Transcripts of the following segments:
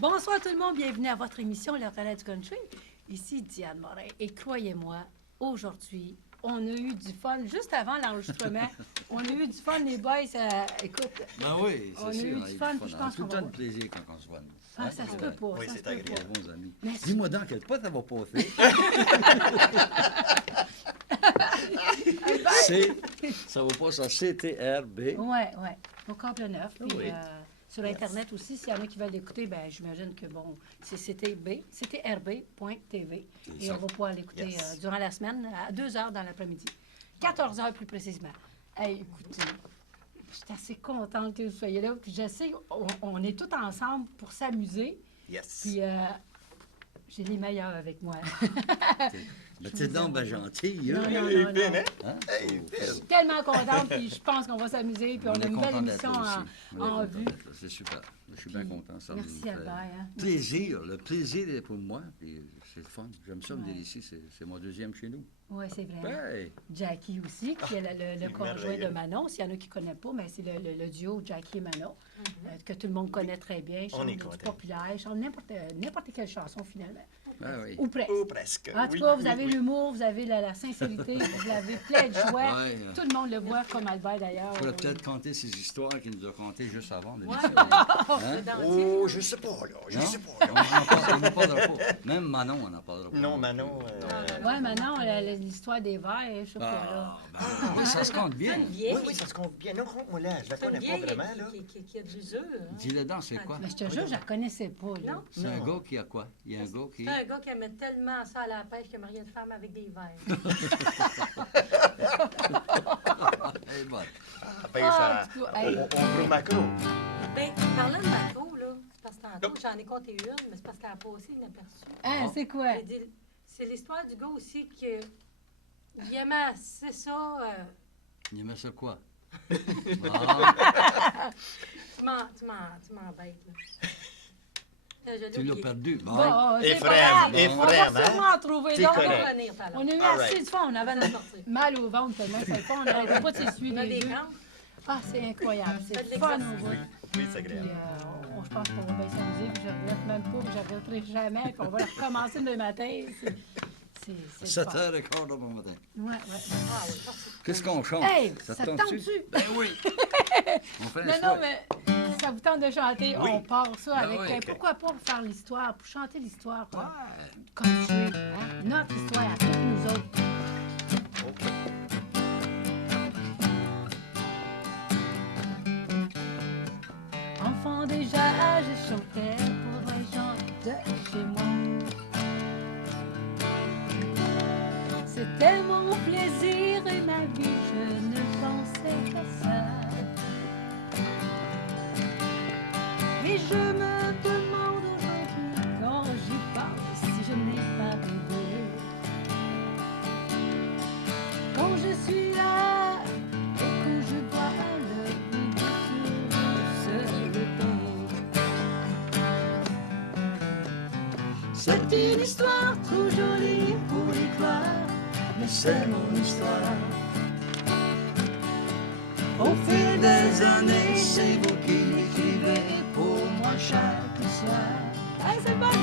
Bonsoir tout le monde, bienvenue à votre émission Le Relais du Country. Ici Diane Morin et croyez-moi, aujourd'hui, on a eu du fun. Juste avant l'enregistrement, on a eu du fun, les boys. Écoute, ben oui, on a eu du fun, puis je pense qu'on va... va... tout le plaisir quand on se voit. Ah, ça se peut pas, oui, ça se c'est peut agréable. pas. Bons amis. Merci. Dis-moi dans quel pas ça va passer. Ça va passer à CTRB. Ouais. Au Câble Neuf. Puis, Oui. sur Internet aussi, s'il y en a qui veulent l'écouter, ben j'imagine que, bon, c'est ctrb.tv. Et on va pouvoir l'écouter durant la semaine, à 2 heures dans l'après-midi. 14 heures plus précisément. Hey, écoutez, je suis assez contente que vous soyez là. Puis je sais, on est tous ensemble pour s'amuser. Yes. Puis j'ai les meilleurs avec moi. Mais t'es donc ben gentil, Non, hein? non, Hey, non, Vin, non. hein? Hein? Hey, Je Vin. suis tellement contente, puis je pense qu'on va s'amuser, puis on a est une belle content d'être émission là aussi. On est en content vue. d'être là. C'est super. Je suis bien content. Ça Merci me fait Albert. Hein? plaisir. Le plaisir est pour moi. Puis c'est le fun. J'aime ça, me Ouais. dire ici. C'est mon deuxième chez nous. Oui, c'est vrai. Hey! Jackie aussi, qui est le c'est conjoint merveilleux. de Manon. S'il y en a qui ne connaissent pas, mais c'est le duo Jackie et Manon, que tout le monde connaît très bien. On est Chantent du content. populaire, chantent n'importe quelle chanson finalement. Ah oui. Ou presque. Oh, presque. En tout Oui, cas, vous oui, avez oui. l'humour, vous avez la sincérité, vous avez plein de joie. Ouais, Tout le monde le voit, comme Albert d'ailleurs. Il faudrait peut-être compter ces histoires qu'il nous a contées juste avant. Ouais, l'émission. le dentier. Oh, je sais pas, là. Je Non? sais pas, On là. n'en parlera pas. Même Manon, on n'en parlera pas. Non, Manon. Oui, maintenant, l'histoire des verres, je sais pas. Là. Ah, ben, oui, ça se compte bien. C'est une vieille. Oui, ça se compte bien. Non, compte-moi là. Je la C'est une connais pas vieille vraiment, là. qui a de l'usure. hein. Dis-le donc, c'est quoi? Mais je te jure, je la connaissais pas. Là. Non? C'est un Non. gars qui a quoi? Il y a un gars qui... C'est un gars qui aimait tellement ça à la pêche qu'il a marié une femme avec des verres. Eh ben, Pêche Ah, à... en tout cas, hey. On prend macro. Ben, parlant de macro, là, c'est parce que tantôt, j'en ai compté une, mais c'est parce qu'elle a passé inaperçue. Hein, c'est quoi? J'ai dit, c'est l'histoire du gars aussi qui il aimait assez ça. il aimait ça quoi? Ah, Tu m'embêtes, là. Je l'ai tu l'as oublié. perdu. Bon. Bon, Et c'est pas frère, grave. et On frère, va hein? sûrement en trouver C'est d'autres. On va correct. revenir tout à l'heure. On a eu All assez right. de fun. On avait Ça va sortir. mal au ventre tellement c'était le fun. On n'arrêtait pas de s'essuyer On a les des yeux. crampes. Ah, c'est incroyable. Faites C'est de fun l'exercice. au bout. Oui, c'est Puis, agréable. je pense qu'on va bien s'amuser. Puis je regrette même pas. Puis je regretterai jamais. Puis on va recommencer demain matin. C'est 7 heures et quart demain matin. Ouais. Ah oui, parfait. Qu'est-ce qu'on chante? Hey, ça te tente-tu? tente-tu? Ben oui. On fait un Non, souhait. mais si ça vous tente de chanter, Oui. on part ça Ben avec... oui. Pourquoi pas faire l'histoire, pour chanter l'histoire Ouais. comme tu es, hein? Notre histoire à toutes nous autres. OK. Enfant déjà, je chantais pour les gens de chez moi. C'était mon plaisir et ma vie, je ne pensais qu'à ça. Et je me demande aujourd'hui, quand j'y pense, si je n'ai pas rêvé. Quand je suis là et que je vois le vide se lever. C'est une histoire trop jolie pour y croire, mais c'est mon histoire. Au fil des années, c'est vous qui l'écrivez pour moi chaque soir. Ah, c'est bon!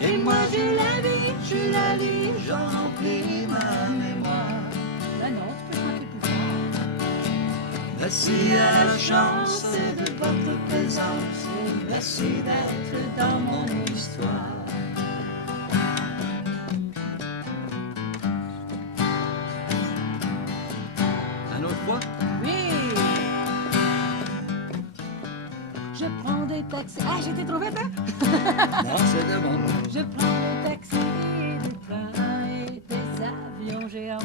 Et moi j'ai la vie, j'en remplis ma mémoire. Ben non, tu peux chanter plus tard. Merci à la chance de votre présence et merci d'être dans mon histoire. Un autre fois? Oui! Je prends des taxis. Ah, j'étais trop vite, hein? Non, c'est de bon. Je prends des taxis, des trains et des avions géants.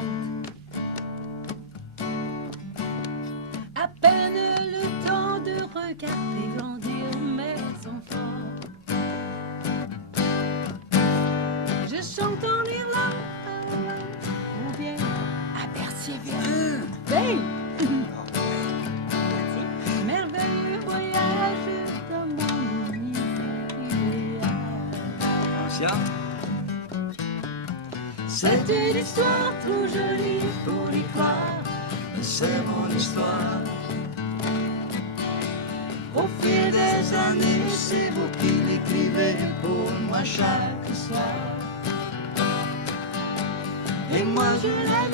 À peine le temps de regarder grandir mes enfants. Je chante en Irlande ou bien à Berthierville. Hey! Merveilleux voyage dans mon univers idéal. Ancien? C'est une histoire trop jolie pour y croire, mais c'est mon histoire. Au fil des années, c'est vous qui l'écrivez pour moi chaque soir. Et moi je la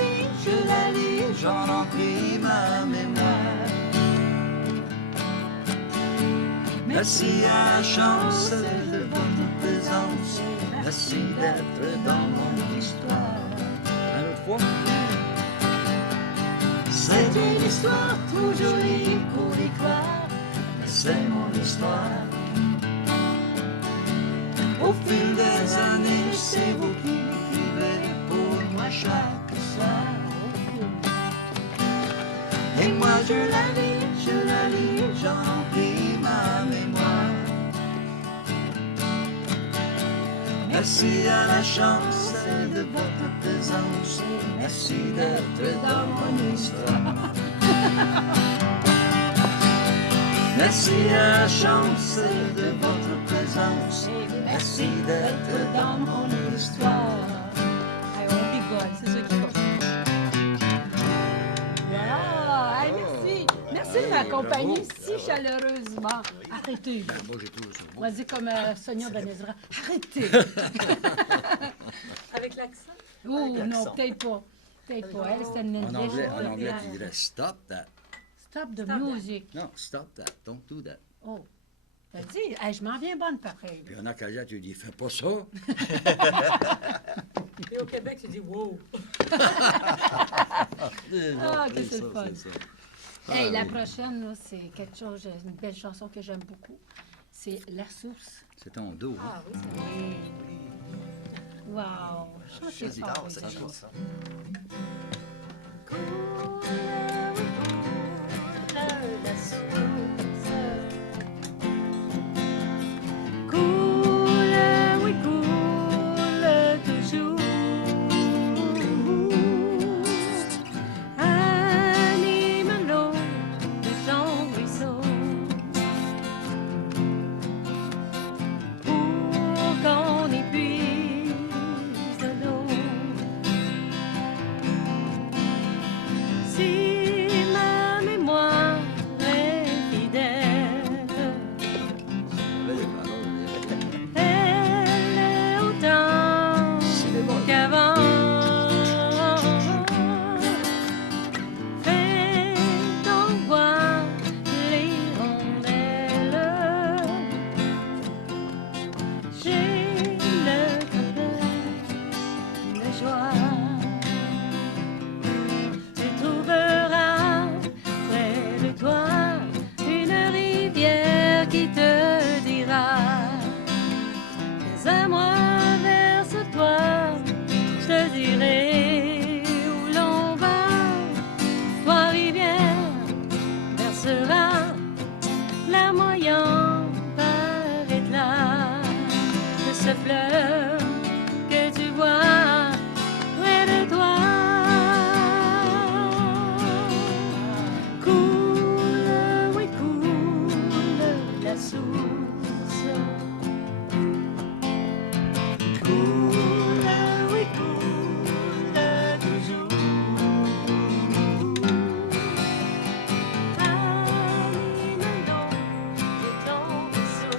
lis, j'en emplis ma mémoire. Merci à la chance de votre présence, merci d'être dans mon histoire. Un autre fois? C'est une histoire trop jolie pour y croire, mais c'est mon histoire. Au fil des années, c'est vous qui l'écrivez pour moi chaque soir. Et moi je la lis, j'en emplis ma mémoire. Merci à la chance de votre présence, merci d'être dans mon histoire. Merci à la chance de votre présence, merci d'être dans mon histoire. Hey, on rigole, c'est ça qui compte. Ah, hey, merci. Merci de m'accompagner si chaleureusement. Arrêtez. Moi, j'ai toujours ça. On va dire comme Sonia Benezra. Arrêtez. Avec l'accent? Oh, Avec non, l'accent. peut-être pas. Peut-être pas. Elle, c'était une En English. anglais, tu dirais stop that. Stop the Stop music. Non, stop that. Don't do that. Oh. T'as dit, hey, je m'en viens bonne pareil. Puis en Acadien, tu dis, fais pas ça. Et au Québec, tu dis wow. Ah, que c'est le fun. C'est ça. Hey, Ah, la oui. prochaine, là, c'est quelque chose, une belle chanson que j'aime beaucoup. C'est La Source. C'est ton dos. Hein? Ah oui, c'est vrai. Wow. Chantez J'adore fort, cette les amis. chanson. La source. Coule, oui, coule toujours. Anime l'eau de ton ruisseau. Pour qu'on épuise de l'eau. Si ma mémoire est fidèle, Là, il y a pas d'autre. elle est autant qu'avant. Fais donc voir l'hirondelle. J'ai le cœur de joie. Tu trouveras près de toi une rivière qui te dira: viens à moi, verse-toi, je te dirai où l'on va. Toi, rivière, versera la moyenne paraît là de ce fleuve que tu vois près de toi. Coule, oui, coule la source. Coule, oui, coule toujours. Anime l'eau de ton ruisseau.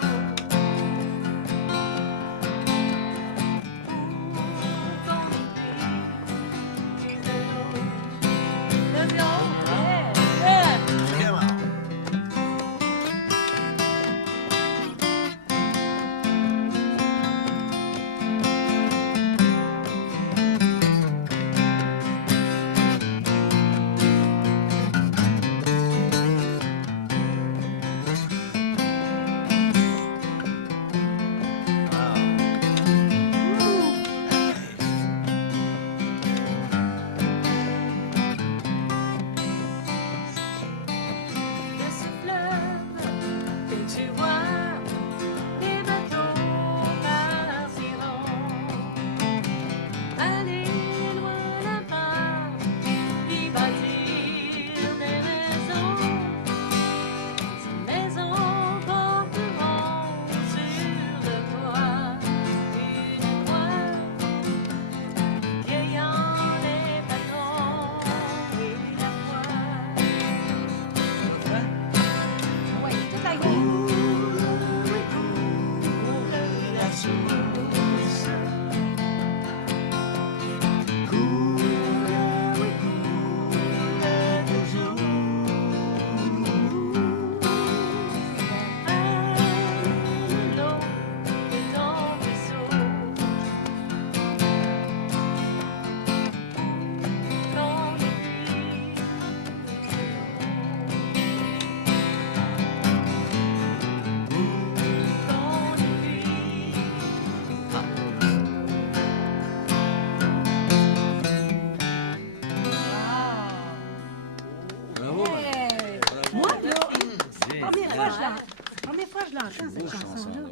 Première fois que je l'entends, cette Grosse chanson-là. chanson-là.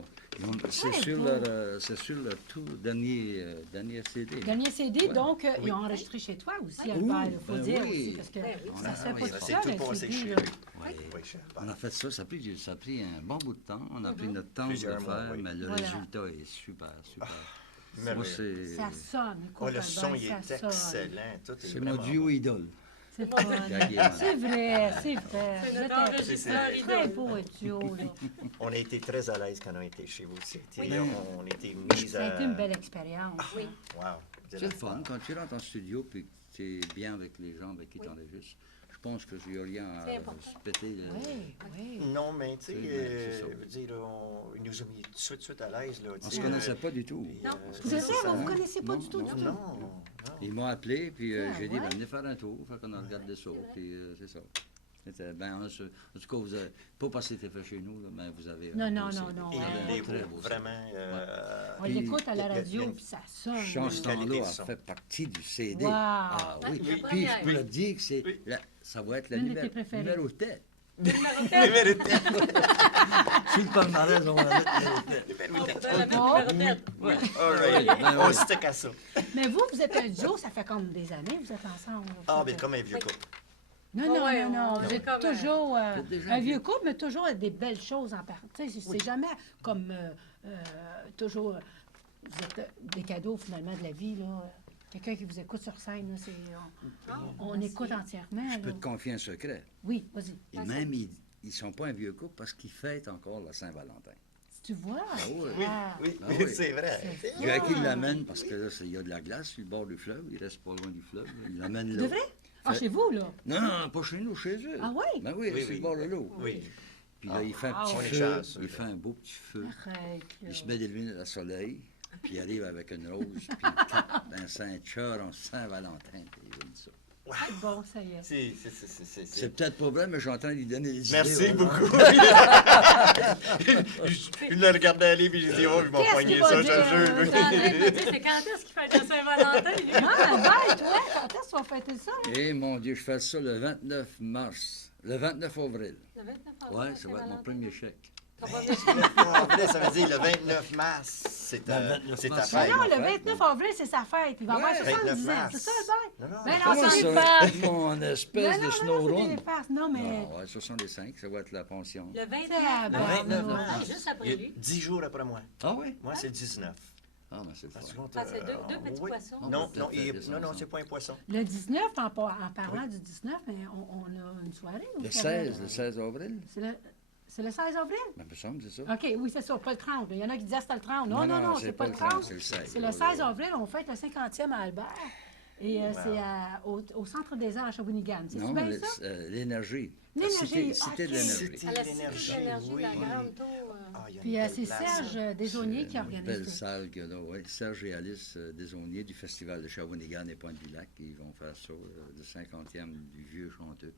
C'est Très sur, beau. c'est sur leur tout dernier CD. Dernier CD, Ouais. donc, ils ont enregistré chez toi aussi, Oui, Albert, il faut ben dire oui. aussi, parce que Ben oui. ça se fait oui, pas ça, tout C'est seul, tout un passé CD, chez là. lui. Ouais. Oui, cher. On a fait ça, ça a pris un bon bout de temps. On a pris notre temps de le Plusieurs mois, faire, oui. mais le Voilà. résultat est super, super. Moi, Merveilleux. c'est Ça sonne, écoute, Oh, le son, il Albert, est ça sonne. excellent. Tout est c'est mon vraiment duo bon. idole. C'est fun. C'est vrai, c'est vrai. C'est Vous notre êtes enregistreur C'est- très idole. beau duo, là. On a été très à l'aise quand on a été chez vous. Oui. On était mis Ça à... a été une belle expérience. Oui. Wow. C'est le fun. Quand tu rentres en studio et que tu es bien avec les gens avec qui tu enregistres, je pense qu'il n'y a rien C'est à important. se péter. Oui, oui. Non, mais tu sais, Oui, mais c'est ça. je veux dire, il nous a mis tout de suite à l'aise. Là, On ne se connaissait pas du tout. Non. C'est ça, vous ne hein? connaissez pas Non, du tout, non, du Non, tout. non. Ils m'ont appelé, puis Ah, j'ai dit, ouais? venez faire un tour. Fait qu'on a regardé ça, puis c'est ça. En tout cas, vous avez, pas parce que c'était fait chez nous, là, mais vous avez... Non, non, beau CD. non, non, Et Vous avez les un très beaux, beau vraiment. On Puis, l'écoute à la il y a radio, une puis ça sonne. Chance qualité temps-là de a son. fait partie du CD. Wow. Ah oui. Ouais, la Puis première, je peux oui. le dire que c'est Oui. ça va être le Une de tes préférées. numéro tête. Numéro tête. Sur le palmarès, on va mettre numéro tête. On peut la mettre Oh. numéro tête. Ouais. All right. Ben On oui. stick à ça. Mais vous êtes un duo, ça fait comme des années, vous êtes ensemble. Ah, Ça mais fait- comme un vieux couple. Non, Ah non, ouais, non, non. on Vous est êtes comme, toujours Vous êtes déjà un vieux. vieux couple, mais toujours des belles choses en part. Tu sais, c'est jamais comme toujours. Vous êtes des cadeaux finalement de la vie, là. Quelqu'un qui vous écoute sur scène, là, on merci. écoute entièrement. Je là. peux te confier un secret. Oui, vas-y. Et même, ils ne sont pas un vieux couple parce qu'ils fêtent encore la Saint-Valentin. Tu vois? oui. Oui, Ah. oui, Ah oui. c'est vrai. C'est Il y a qui Ah. l'amène parce que là, il y a de la glace sur le bord du fleuve. Il reste pas loin du fleuve. Il l'amène là. De vrai? Ah, Fait- chez vous, là? Non, non, pas chez nous, chez eux. Ah oui? Ben oui, Oui, sur oui. le bord de l'eau. Oui. Puis là, il fait un Ah, petit on est feu. chanceux, Il là. fait un beau petit feu. Arrête, là. Il se met des lunettes à soleil, puis il arrive avec une rose, puis il tape un Saint-Char en Saint-Valentin, puis il donne ça. Bon, ça y est. C'est peut-être pas vrai, mais je suis en train de lui donner des idées. Merci voilà. beaucoup. Il le regardait aller, puis j'ai dit, oh, ils vont Qu'est-ce poigner qu'il va ça, je dire? te T'es en train de me jure. dire, c'est quand est-ce qu'il fait la Saint-Valentin, lui? Ah, ben, toi, quand est-ce qu'on fêter ça? là? Eh mon Dieu, je fais ça le 29 mars, le 29 avril. Le 29 avril, Ouais, ça va être mon Saint-Valentin. premier chèque. T'as pas mis- En vrai, ça veut dire le 29 mars, c'est ta Le 29 c'est ta mars. Ben fête. non, ma le fête, 29 moi. avril, c'est sa fête. Il va avoir Ouais. 70 ans. 29 C'est ça, mars. Albert? Non, non, Ben non, Comment c'est ça? une farce. Mon espèce de snow c'est run. des farces. Non, mais... Non, ouais, 65, ça va être la pension. Le 29 Ah, Le ben, 29 non. mars. Ah, juste après Il y a lui. 10 jours après moi. Ah oui? Moi, c'est le 19. Ah, mais c'est le Parce fun. qu'on te- Ah, c'est deux petits oui. poissons. On Non, peut non, peut-être il- faire ça non, non, ensemble. c'est pas un poisson. Le 19, en parlant du 19, mais on a une soirée. ou Le c'est vrai? 16 avril? C'est le 16 avril? Ben, il me semble, c'est ça. OK, oui, c'est ça, pas le 30. Il y en a qui disaient que c'était le 30. Non, non, non, c'est pas le 30. c'est le 16. C'est le 16 avril, on fête le 50e à Albert. Et Wow. c'est au Centre des Arts à Shawinigan. C'est Non, bien mais ça? l'énergie. La L'énergie, Cité de ok. l'énergie. Cité À la de Cité l'énergie, de l'énergie, oui. la grande tour. Ah, il y a une Puis belle c'est place. Serge Desauniers qui C'est une organise belle tout. salle qu'il y a là, oui. Serge et Alice Desauniers du Festival de Shawinigan et Pointe-du-Lac. Ils vont faire ça, le 50e du vieux chanteux.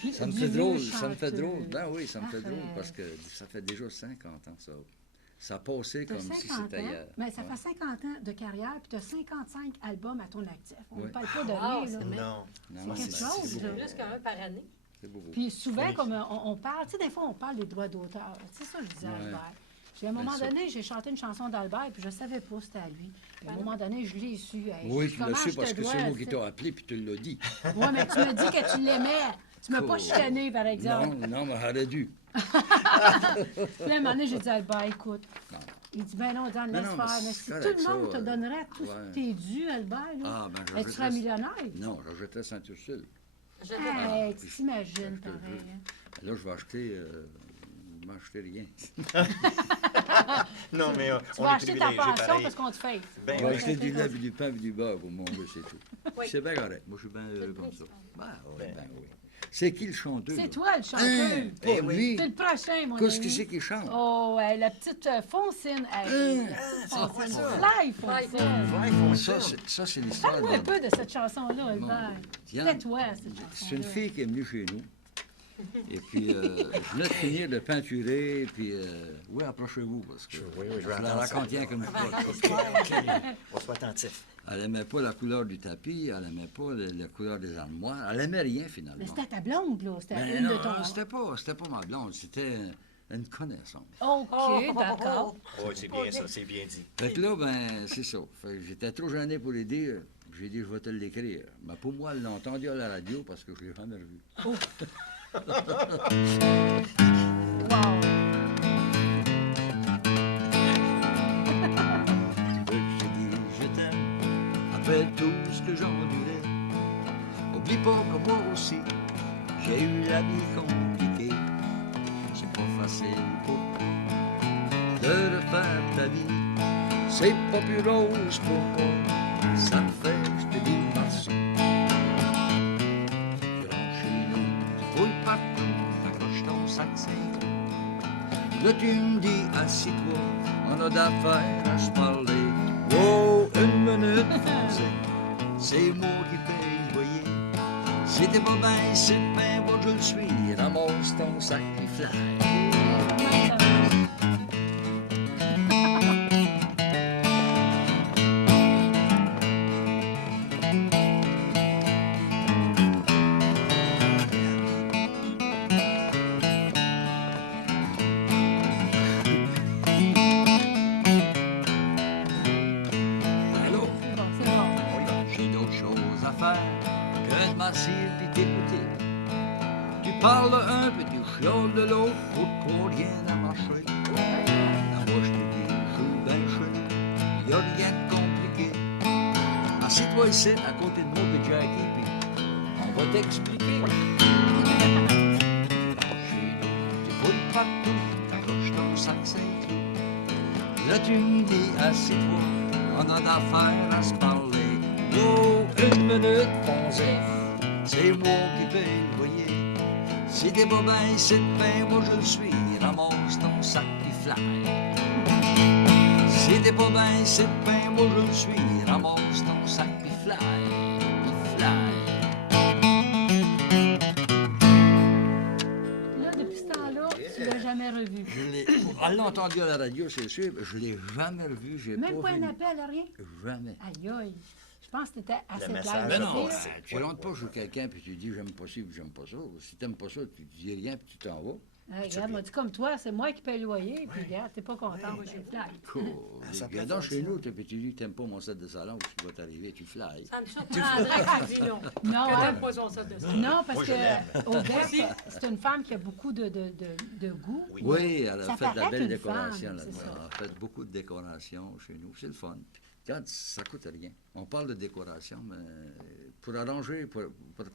Puis Ça me du fait vieux drôle, ça me fait chanteur. drôle. Ben oui, ça me fait drôle Arrête. parce que ça fait déjà 50 ans, ça. Ça a passé T'as comme si 50 c'était ans, hier. mais ça Ouais. fait 50 ans de carrière, puis tu as 55 albums à ton actif. On ne Oui. parle pas de Wow, rien, c'est là. bien. Non. Non, quelque c'est chose, beau. là. Plus qu'un par année. C'est beau. Puis souvent, Oui. comme on parle, tu sais, des fois, on parle des droits d'auteur. C'est ça que je disais à Ouais. Albert. Puis à un moment Ben, ça. donné, j'ai chanté une chanson d'Albert, puis je ne savais pas c'était à lui. Puis à un moment donné, je l'ai su. Hey, Oui, je dis, tu l'as comment su je parce te que dois, c'est moi qui tu sais? t'ai appelé puis tu l'as dit. Oui, mais tu me dis que tu l'aimais. Tu m'as pas Cool. chicané, par exemple. Non, non, mais j'aurais dû. Puis à un moment donné, j'ai dit à Albert, écoute. Non. Il dit, ben non, Dan, Mais laisse non, faire. mais Mais c'est si tout correct, le monde ça, te donnerait tout ouais. ce que t'es dû, Albert, là, Ah, ben, je ben, tu serais jetterais- millionnaire. Non, je jetterais Saint-Ursule. Je Hey, puis tu je- t'imagines, je te pareil. jure. hein. Là, je vais acheter. Je vais m'acheter rien. Non, mais Tu on vas est acheter ta privilégiés pension pareil. parce qu'on te fait. Ben Je oui. vais acheter du lait, du pain et du beurre au monde, c'est tout. Oui. C'est bien correct. Moi, je suis bien heureux le comme ça. principal. Ben, oui, ben oui. C'est qui le chanteur? C'est là? toi le chanteur. Hein? Pas Eh oui. lui. C'est le prochain, mon Qu'est-ce ami. que c'est qui chante? Oh, la petite Foncine. Hey, la petite c'est quoi Foncine. ça? Fly, Fly, Foncine. Ouais, faut Ça, c'est l'histoire. Parle-moi un de- peu de cette chanson-là, Albert. Tiens, Fais-toi cette chanson. C'est une fille qui est venue chez nous. Et puis, je venais de finir de peinturer, puis, oui, approchez-vous, parce que Oui, oui, je je vais la entendre ça. raconte rien comme On va ça. entendre l'histoire. On soit attentif. Elle n'aimait pas la couleur du tapis, elle n'aimait pas la couleur des armoires, elle n'aimait rien, finalement. Mais c'était ta blonde, là. C'était Ben une de non, ton... c'était pas ma blonde, c'était une connaissance. OK, d'accord. Oui, c'est bien ça, c'est bien dit. Fait que là, ben, c'est ça. Fait que j'étais trop gêné pour l'aider. J'ai dit, je vais te l'écrire. Mais pour moi, elle l'a entendu à la radio parce que je l'ai jamais revu. Wow. J'ai dit, je t'aime, après tout ce que j'endurais. Oublie pas que moi aussi, j'ai eu la vie compliquée. C'est pas facile pour de refaire ta vie. C'est pas plus rose pour moi, ça me fait, je te dis, merci. Tu rentres chez nous, tu fouilles partout, t'accroches ton sac, c'est tout. Là tu me dis, assis-toi, on a d'affaires à se parler. Oh, une minute, français, c'est moi qui paye le loyer. Si t'es pas bien, c'est bien, moi je le suis. Ramasse ton sac et fly. Allô? Bon, c'est bon. J'ai d'autres choses à faire que de m'asseoir pis t'écouter. Tu parles un peu, tu chioles de l'autre, pour qu'on rien à marcher. Là, moi, je te dis, je suis ben chez nous, y a rien de compliqué. Assieds-toi ici, à côté de moi et Jackie, puis on va t'expliquer. Chez nous, tu fouilles partout, t'accroches ton sac, c'est tout. Là, tu me dis, assieds-toi, on a d'affaires à se parler. Oh, une minute, foncez, c'est moi qui paye le loyer. Si t'es pas bien, c'est bien, moi je le suis. Ramasse ton sac pis fly. Si t'es pas bien, c'est bien, moi je le suis. Ramasse ton sac pis fly. Pis fly. Là, depuis ce temps-là, tu l'as jamais revu. Elle l'a entendu à la radio, c'est sûr, mais je l'ai jamais revu. J'ai Même pas vu. un appel, rien? Jamais. Aïe, aïe. Je pense que t'étais assez Le clair. message, Mais non, Ouais, tu rentres pas chez quelqu'un puis tu dis j'aime pas ci ou j'aime pas ça. Si t'aimes pas ça, tu dis rien puis tu t'en vas. Regarde, m'a dit comme toi, c'est moi qui paye le loyer, puis regarde, t'es pas content, moi j'ai fly. Cool. ça peut Viens faire donc chez ça. nous, puis tu dis t'aimes pas mon set de salon, ce qui va t'arriver, tu fly. Ça me surprendrait que tu dis non. Non, Que hein? t'aimes pas son set de ça. Non, parce Moi, je l'aime. que Odette, c'est une femme qui a beaucoup de goût. Oui, elle Ça a fait de la paraît belle qu'une décoration femme, là-dedans. c'est ça. Elle a fait beaucoup de décorations chez nous. C'est le fun. Regarde, ça coûte rien. On parle de décoration, mais pour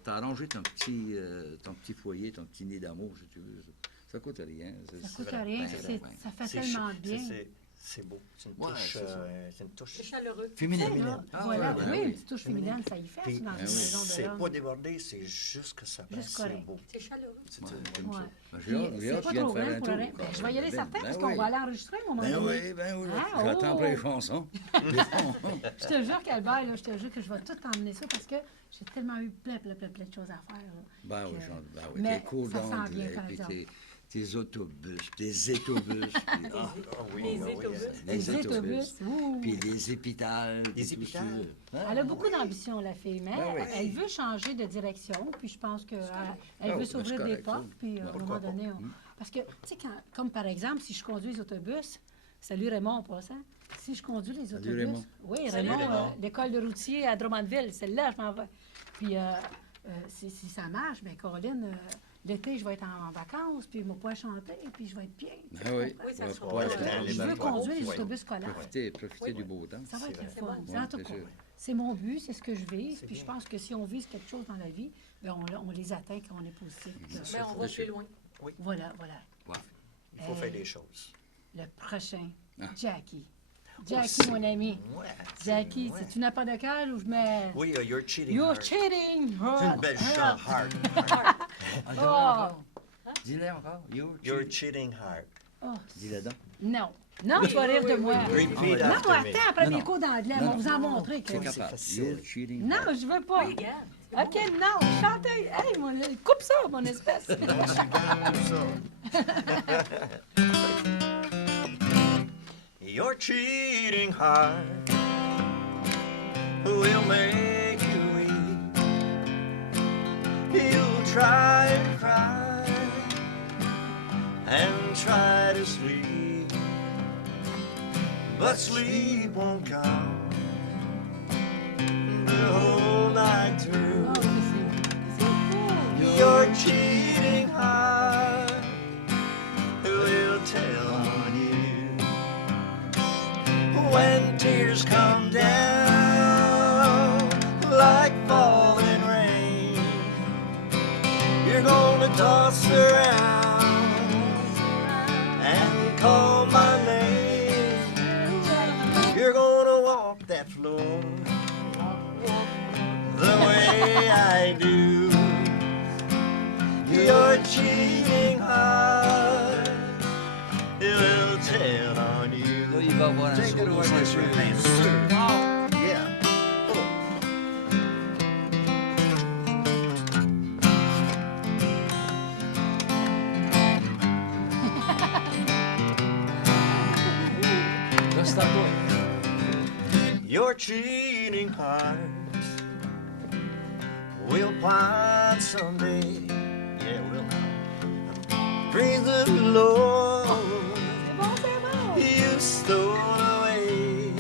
t'arranger ton petit foyer, ton petit nid d'amour, si tu veux, ça coûte rien. Ça coûte rien, ça fait C'est tellement ch- bien. C'est beau. C'est une Ouais, touche. c'est ça. C'est une touche. C'est chaleureux. Féminin. Tu sais, là, Ah, voilà, ouais, ben oui, oui. une petite touche féminine, ça y fait Puis, dans une ben oui. maison de c'est l'homme. pas débordé, c'est juste que ça passe. Juste C'est correct. beau. C'est chaleureux. Ouais, j'aime Ouais. ça. Ben, Puis, j'ai hâte, c'est pas tu viens trop de faire grand un pour tour. rien. Ben, je vais y aller certain parce Ben qu'on oui. va aller enregistrer à un moment Ben donné. oui, ben oui. Ah, J'attends oh. après les chansons. Je te jure qu'Albert, là, je te jure que je vais tout emmener ça parce que j'ai tellement eu plein de choses à faire. Là. Ben oui, Que- ben oui. Mais Tes cours ça sent bien, d'anglais, par puis exemple. tes autobus, tes étobus, puis Ah oui, Les ben oui, autobus. Les autobus, ouh. puis les épitales. Les puis tout épitales. ça. Elle a beaucoup d'ambition, la fille, mais Ben oui. elle veut changer de direction, puis je pense qu'elle Ah veut oui, s'ouvrir ben c'est des correct, portes, ça. puis à un Pourquoi moment donné, parce que, tu sais, comme par exemple, si je conduis les autobus, salut Raymond en passant, si je conduis les Salut, autobus, Raymond. oui, Salut, Raymond, Raymond. l'école de routier à Drummondville, celle-là, je m'en vais. Puis si ça marche, bien, Caroline, l'été, je vais être en vacances, puis je vais pouvoir chanter, puis je vais être bien. Ben oui. Oui, ça On va se pouvoir fait. faire les Je veux mêmes conduire les Oui. autobus scolaires. Profiter du beau temps. Ça va être le C'est fun. bon. C'est en tout Ouais, cas, c'est sûr. c'est mon but, c'est ce que je vise. C'est Puis je bien. pense que si on vise quelque chose dans la vie, bien, on les atteint quand on est positif. Mais on va plus loin. Voilà, voilà. Ouais. Il faut faire des choses. Le prochain, Ah. Jackie. Jackie, mon ami. Ouais, Jackie, ouais. c'est-tu n'as pas de cœur ou je mets... Oui, You're Cheating. You're Heart. cheating! C'est une belle Ah. chanson. Heart. Oh! Dis-le encore. You're Cheating Heart. Oh, Dis-le donc. non. Non, tu vas rire de moi. Repeat Non, after me. attends, après Non, mes non. cours d'anglais, Non, on va vous en non. montrer. que- C'est c'est capable. facile. You're cheating. Non, je veux pas. Regarde. OK, non, chantez. Hey, coupe ça, mon espèce. Your cheating heart will make you weep. You'll try and cry and try to sleep, but sleep won't come the whole night through. Ah, mais c'est Your cheating heart will tell on you when tears come down like falling rain. You're gonna toss around and call my name. You're gonna walk that floor the way I do. Your cheating heart, it will tell on you. Là, il va avoir un Take it solo, away, c'est my sûr. friend. Yes, sir. Wow. Yeah. Là, c'est à toi. Your cheating heart will find someday. Yeah, will. Praise the Lord. C'est bon, c'est bon. You stole away,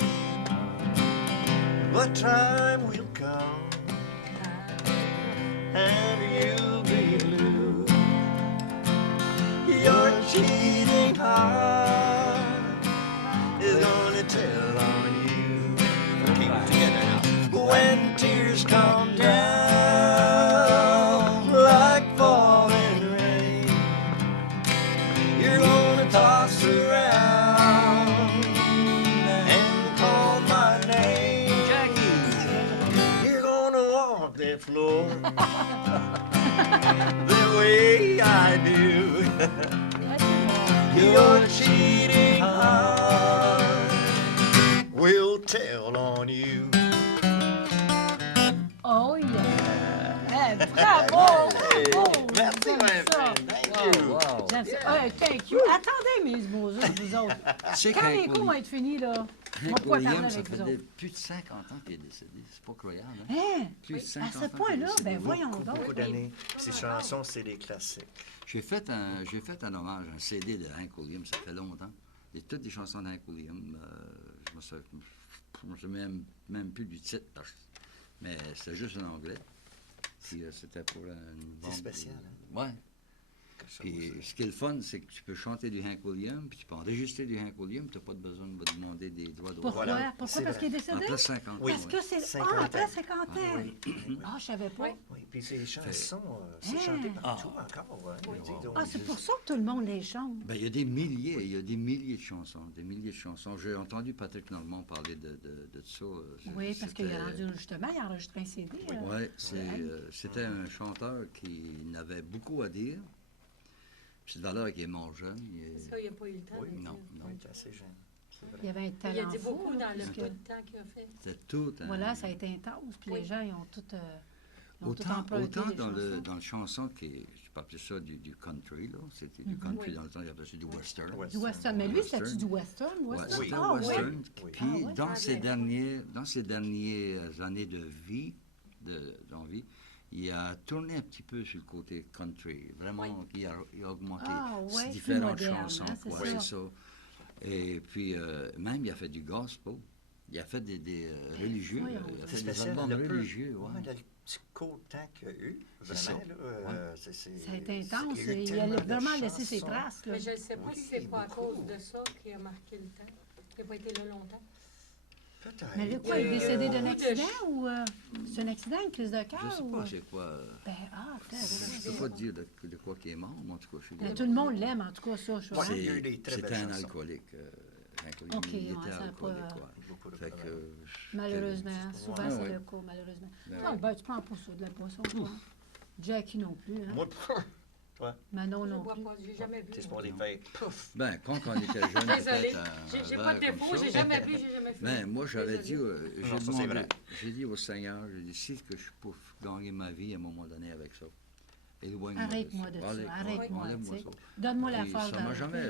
but time will come and you'll be blue. Your cheating heart is gonna tell on you. Okay, together now. When tears come down like falling rain, you're gonna toss around and call my name. You're gonna walk that floor the way I do. Your cheating heart will tell on you. Oh, yeah. Eh, bravo! Bravo! Merci, J'aime my ça. friend. Thank Wow, you. wow. J'aime ça. Thank you. Attendez, mes beaux autres, vous autres. Tu sais Quand qu'Hank les cours vont Williams- être finis, là, on va Hank pouvoir parler Williams, ça avec vous fait autres. plus de 50 ans qu'il est décédé. C'est pas croyable, hein? Hein? Plus de À 50 ce ans qu'il est point-là, décédé, ben oui. voyons Beaucoup donc. d'années. Ces chansons, c'est des classiques. J'ai fait un hommage, un CD de Hank Williams, ça fait longtemps. Et toutes les chansons de Hank Williams, je me souviens même plus du titre, mais c'était juste en anglais. Puis c'était pour une bande. spécial, Ouais. Quelque chose, Puis ce qui est le fun, c'est que tu peux chanter du Hank Williams, puis tu peux enregistrer du Hank Williams, tu n'as pas besoin de demander des droits d'auteur. Pourquoi? Voilà, Pourquoi? c'est Parce qu'il est vrai. décédé? Après 50 Oui. ans. Parce que c'est... 50 Ah, après ans. 50 ans. Oui, oui. Ah, je savais pas. Oui. Oui, puis ces chansons, c'est Hein? chanté partout encore. Hein, Oui. on dit, donc, Ah, c'est pour ça que tout le monde les chante. Ben, il y a des milliers de chansons, J'ai entendu Patrick Normand parler de ça. Oui, parce qu'il a c'était- rendu, justement, il a enregistré un CD. Ouais, c'était un chanteur qui n'avait beaucoup à dire. Puis de valeur qui est mort jeune. C'est ça, il n'a pas eu le temps. Oui, de non, dire. non. oui, c'est assez jeune. C'est vrai. Il y avait un talent Il a dit fou, beaucoup là, dans le parce peu que- de temps qu'il a fait. C'était tout un... Voilà, ça a été intense. Puis Oui. les gens, ils ont tout Autant emprunté les dans chansons. le chanson qui est, je peux appeler ça du country, là. C'était du country Oui. dans le temps, il appelait ça du western. Ouais. Du western. Mais lui, Western. c'était-tu du western? Ouais, Western? c'était Ah, un oui. western. Oui. Puis Ah, ouais. dans ses Anglais. dernières années de vie, d'envie, il a tourné un petit peu sur le côté country. Vraiment, il a augmenté Ah, ouais, plus différentes moderne, chansons. hein, c'est quoi, ça. c'est ça. Et puis, même, il a fait du gospel. Il a fait des religieux. Voyons Il a donc. fait C'est des spécial, albums le peu, religieux, ouais. le petit court temps qu'il y a eu, C'est ça. vraiment, là, c'est... Ça a été intense. il y a eu Il a tellement de vraiment laissé ses chansons. traces. Là. Mais je ne sais pas Oui, si c'est pas à beaucoup. cause de ça qu'il a marqué le temps. Il n'a pas été là longtemps. Peut-être. Mais là, quoi, il est décédé d'un beaucoup de accident ou c'est un accident, une crise de cœur? Je sais ou... pas c'est quoi. Ben, ah, Je peux pas te dire de quoi qu'il est mort, mais en tout cas, je suis Mais tout le monde l'aime, en tout cas, ça, je Ouais. crois. Il y a eu des très C'était belles un chansons. alcoolique. Ok, il ouais, était ça a alcoolique, pas- ouais. Beaucoup de Fait problèmes. que, Malheureusement, c'est- souvent ouais, c'est ouais. le cas, malheureusement. Ben Ah, oui. ben, tu prends pas ça, de la poisson, toi. Jackie non plus, hein? Moi, Manon Je ne non vois plus. pas, j'ai jamais vu. c'est pour les faire pouf. Ben, quand on était jeune, Désolée, peut-être j'ai un pas de verre défaut, comme j'ai ça. jamais vu, j'ai jamais fait. Ben, moi, j'avais dit, Non, ça, c'est vrai. j'ai dit au Seigneur, j'ai dit, si que je peux gagner ma vie à un moment donné avec ça, éloigne-moi Arrête-moi de ça, arrête-moi, enlève-moi tu sais. ça. Donne-moi la Puis force ça m'a d'arrêter. jamais,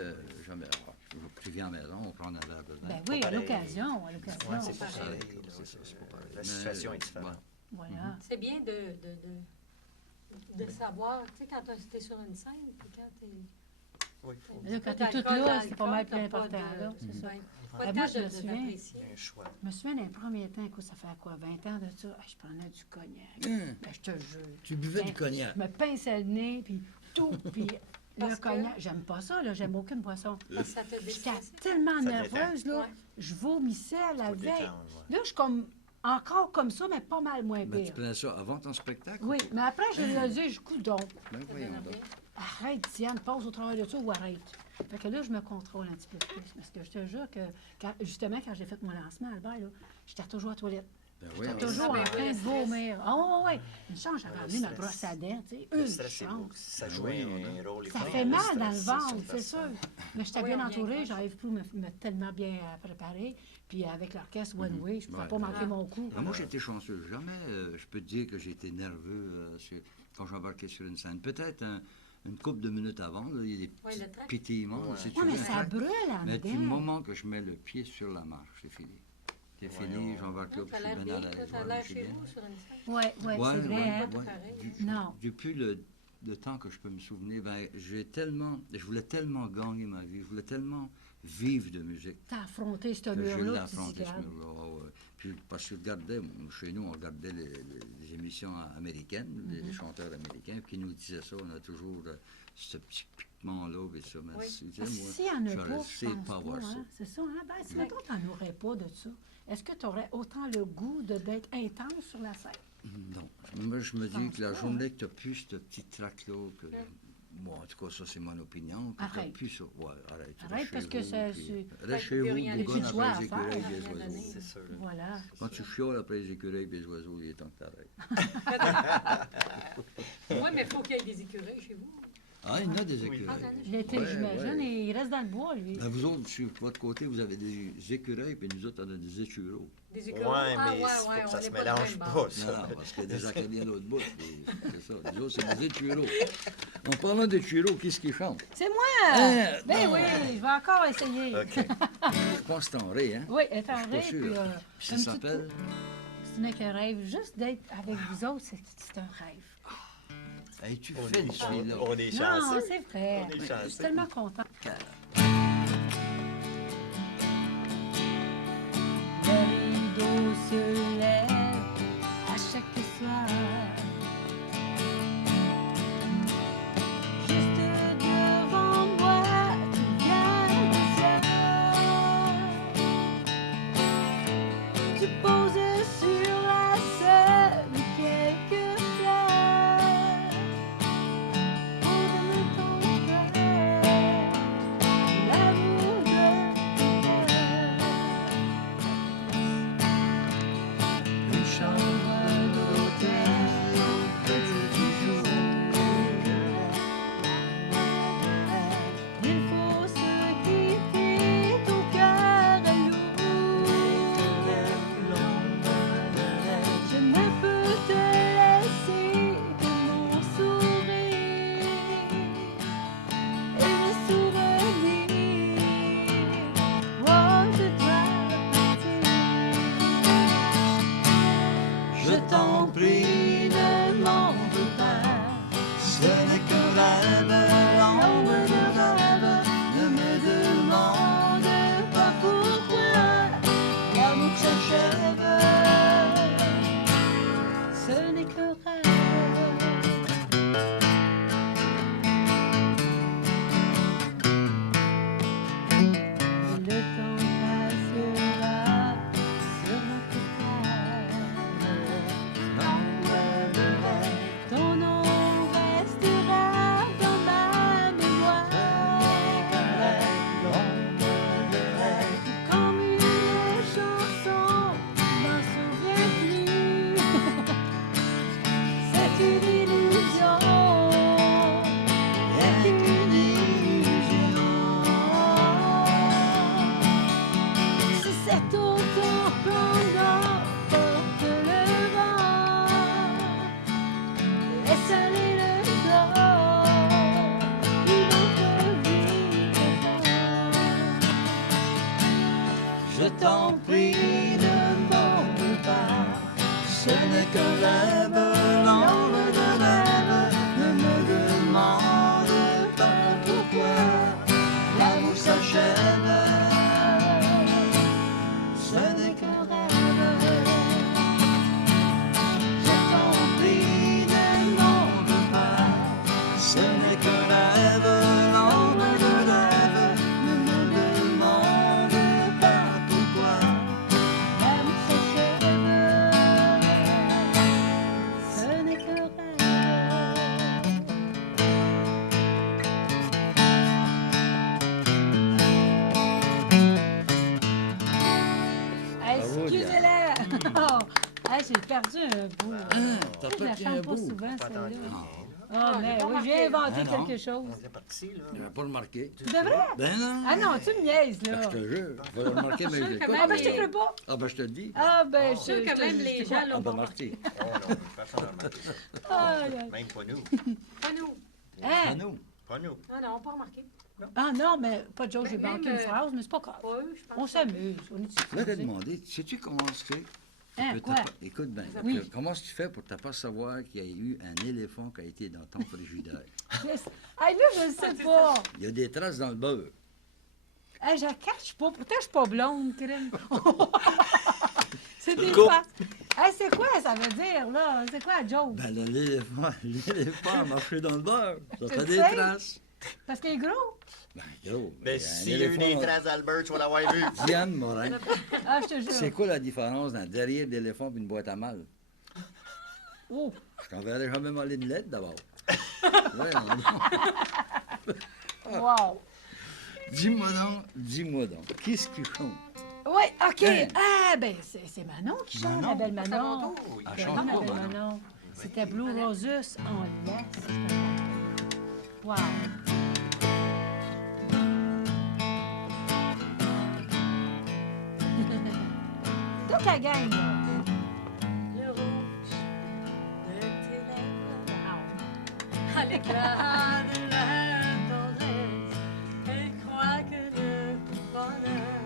tu viens à la maison, on prend un verre de vin. Ben oui, à pareil. l'occasion, à Ouais, l'occasion. c'est pas pareil. pareil. là, C'est c'est pas pareil. La Mais, situation est différente. Voilà. C'est bien de savoir, tu sais, quand tu es sur une scène, puis quand tu es Oui, faut Là, quand Dans t'es le toute cas là, de c'est pas mal plus l'alcool, t'as important, pas de- là, c'est ça. Ouais. Ah, Pas de moi, temps je me de souviens. l'apprécier. un choix. Je me souviens d'un premier temps, écoute, ça fait quoi, 20 ans de ça, je prenais du cognac. Hein, Ben, je te jure. tu buvais du Ben, cognac. Je me pinçais le nez, puis tout, puis le Parce que- cognac, j'aime pas ça, là, j'aime aucune boisson. Parce que ça te J'étais déstresse. tellement Ça nerveuse, là, Ouais. je vomissais à la Faut veille. détendre, ouais. Là, je suis comme, encore comme ça, mais pas mal moins Ben, tu pire. prenais ça avant ton spectacle? Oui, mais après, je réalisé, je coup donc. Ben, Ça voyons donne donc. rien. Arrête, Diane, passe au travail de ça ou arrête. Fait que là, je me contrôle un petit peu plus. Parce que je te jure que, justement, quand j'ai fait mon lancement, Albert, là, j'étais toujours aux toilettes. Ben, J'étais voyons. toujours ben en oui, train le de stress. vomir. Oh, oui, une chance, j'avais Le amené ma stress. brosse à dents, tu sais. Le Une stress, c'est beau. chance. Ça Ben joue oui, un rôle Ça important, fait mal stress dans le sur ventre, la c'est sûr. personne. Mais j'étais Oui, bien on vient entourée, croche. j'arrive plus me tellement bien préparée. Puis avec l'orchestre One Way, je ne pouvais Ouais. pas manquer Ah. mon coup. Ben, moi, j'étais chanceux. Jamais, je peux te dire que j'ai été nerveux quand j'embarquais sur une scène. Peut-être une couple de minutes avant, là, il y a des Ouais, le petits trac. pétillements. Ouais. Si tu Oui, veux, mais un ça trac. brûle en Mais du dedans. moment que je mets le pied sur la marche, c'est fini. C'est fini, j'embarque là, puis T'as je suis l'air bien à bien, l'aise. toi, t'as ouais, l'air je suis chez bien. vous sur une scène. Oui, oui, Ouais, c'est vrai. ouais, hein? pas ouais. pareil. Non. Depuis le temps que je peux me souvenir, ben, je voulais tellement gagner ma vie, je voulais tellement vivre de musique. T'as affronté ce Que je l'ai mur-là, tu affronté dis, ce regarde. mur-là. Ouais, ouais. Puis parce que je regardais, chez nous, on regardait les émissions américaines, les chanteurs américains, puis ils nous disaient ça, on a toujours ce petit piquement-là, et ça. Mais Oui. tu sais, Parce que moi, s'il n'y en a j'aurais pas, essayé je de pense pas avoir pas, ça. hein? C'est ça, hein? Ben, si mettons t'en aurais pas de ça, est-ce que tu aurais autant le goût d'être intense sur la scène? Non. Moi, je me dis pense que la pas, journée que tu n'as plus ce petit trac-là, que... Bon, en tout cas, ça, c'est mon opinion. Que tu Arrête. plus ça. Ouais, arrête. Arrête, Reste parce chez que vous, ça, puis- c'est- Reste chez plus vous, rien bougonne de plus après les à faire, écureuils et rien les à oiseaux. donner. C'est sûr. là. Voilà. Quand tu chioles après les écureuils et les oiseaux, il est temps que t'arrêtes. Oui, mais il faut qu'il y ait des écureuils chez vous. Ah, il y en a des Oui. écureuils. L'été, Ouais, j'imagine, ouais. et il reste dans le bois, lui. Ben, vous autres, sur votre côté, vous avez des écureuils, puis nous autres, on a des échuraux. Des Ouais, écureuils. mais il faut que ça se mélange pas, ça. Non, parce qu'il y a des acadiens à l'autre bout. puis c'est ça. Nous autres, c'est des échuraux. En parlant d'échuraux, qu'est-ce qu'ils chantent? C'est moi! Hein? Ben Non. oui, je vais encore essayer. OK. Je pense que c'est en ré, hein? Oui, être en Je suis pas rêve, sûr. puis Puis ça un petit s'appelle... C'est n'est qu'un rêve. Juste d'être avec vous autres, c'est un rêve. Hey, tu fais une fille-là. On est Non, chanceux. c'est vrai. On est Je suis chanceux. tellement contente. Le rideau se lève à chaque soir. Juste devant moi, tu viens de tu poses sur la scène quelques fleurs. Ouvre ton cœur, l'amour de ton cœur. Une chambre d'hôtel, petit jour. Il faut se quitter, ton cœur est lourd. Je ne peux te laisser que mon sourire et mes souvenirs. Oh, je dois partir. Je t'en prie, ne m'en veux pas. Ce n'est qu'un rêve, l'ombre de rêve. Ne me demande pas pourquoi l'amour s'achève. Ce n'est qu'un rêve. Le temps passera sur notre table. Ton nom restera dans ma mémoire. Comme une chanson, je m'en souviens plus. C'est une illusion. C'est une illusion. Si c'est autant qu'on emporte le vent, laisse aller le temps, une autre vie t'attend. Je t'en prie, ne m'en veux pas. Ce n'est qu'un rêve, l'ombre de rêve. Ne me demande pas pourquoi perdu un bout. T'as Je pas la tenu un chante pas bout. souvent, Pas celle-là. entendu. Ah, mais pas oui, remarqué. j'ai inventé Ah, non. quelque chose. On est parti, là. Je n'avais pas remarqué. De vrai? Ben non. Ah non, tu me niaises, Je là. te jure. Je vais le remarquer, mais je Sûr que l'écoute. même Ah, ben, je les- t'écris pas. Ah, ben je te le dis. Ah, ben, Oh. je Sûr que même les gens Ah, l'ont ben pas Marty. Oh non, personne n'a remarqué ça. Ah, là. Même pas nous. Pas nous. Hein? À nous. Pas nous. Non, pas remarqué. Ah non, mais pas de joke, j'ai Ben, manqué même, une phrase, mais c'est pas grave. Pas eux, je pense. On s'amuse. On est Là, t'as excusés. demandé, sais-tu comment se fait? Hein, que quoi? Écoute bien. Oui. Comment tu fais pour t'apercevoir qu'il y a eu un éléphant qui a été dans ton frigidaire? Yes. Hey, là, je le sais pas. Il y a des traces dans le beurre. Hey, je la cache pas. Pourtant, je suis pas blonde, crème. C'est des coupe. fois. Hey, c'est quoi ça veut dire, là? C'est quoi la joke? Ben, là, l'éléphant a marché dans le beurre. Ça Tu fait le des sais? traces. Parce qu'il est gros? Ben, gros. Mais s'il y a eu des traces d'Albert, tu vas l'avoir vu. Diane Morin, Ah, je te jure. c'est quoi la différence dans le derrière d'éléphant et une boîte à mal? Oh. Je t'enverrai jamais m'aller une lettre d'abord. Ouais, Wow. dis-moi donc, qu'est-ce qui compte? Oui, OK. Hein? Ah, ben, c'est Manon qui chante, Manon? la belle Manon. Oh, Ah, Ben chante oui, la pas, belle Manon. Manon. C'était Blue Roses en laisse. Wow. Toute la gang, là. Le rouge de tes lèvres, Wow. à l'éclat de la tendresse, elle croit que le bonheur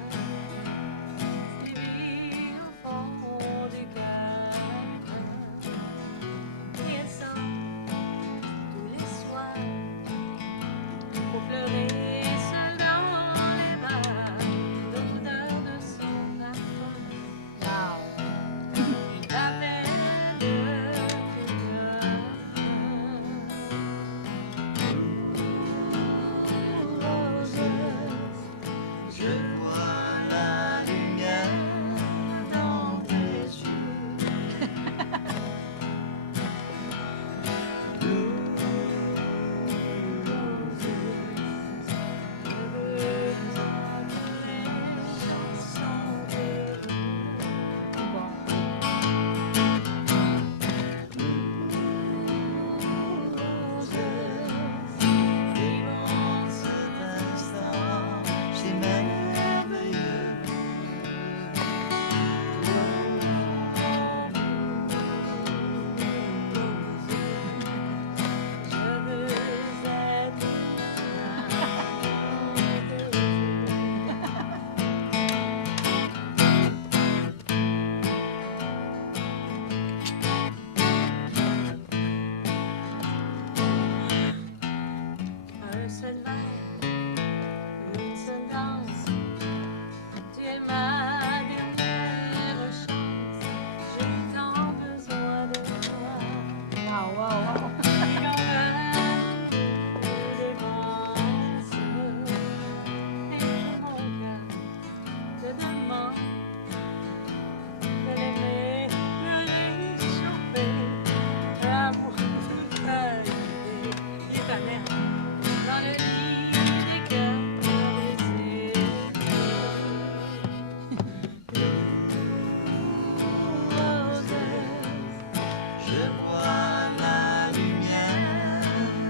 vit au fond du cœur. Et elle sent tous les soirs pour pleurer seule dans les bars, l'odeur de son parfum. Wow. La peine de je vois la lumière dans tes yeux. Vivons cet instant, c'est merveilleux. Un seul verre, une seule danse, tu es ma dernière chance. J'ai tant besoin de toi. Wow, wow, wow. Et quand l'amour dépense, et mon cœur te demande de l'aimer, de l'échauffer. L'amour il est ta mère. Dans le lit des cœurs brisés. Je vois la lumière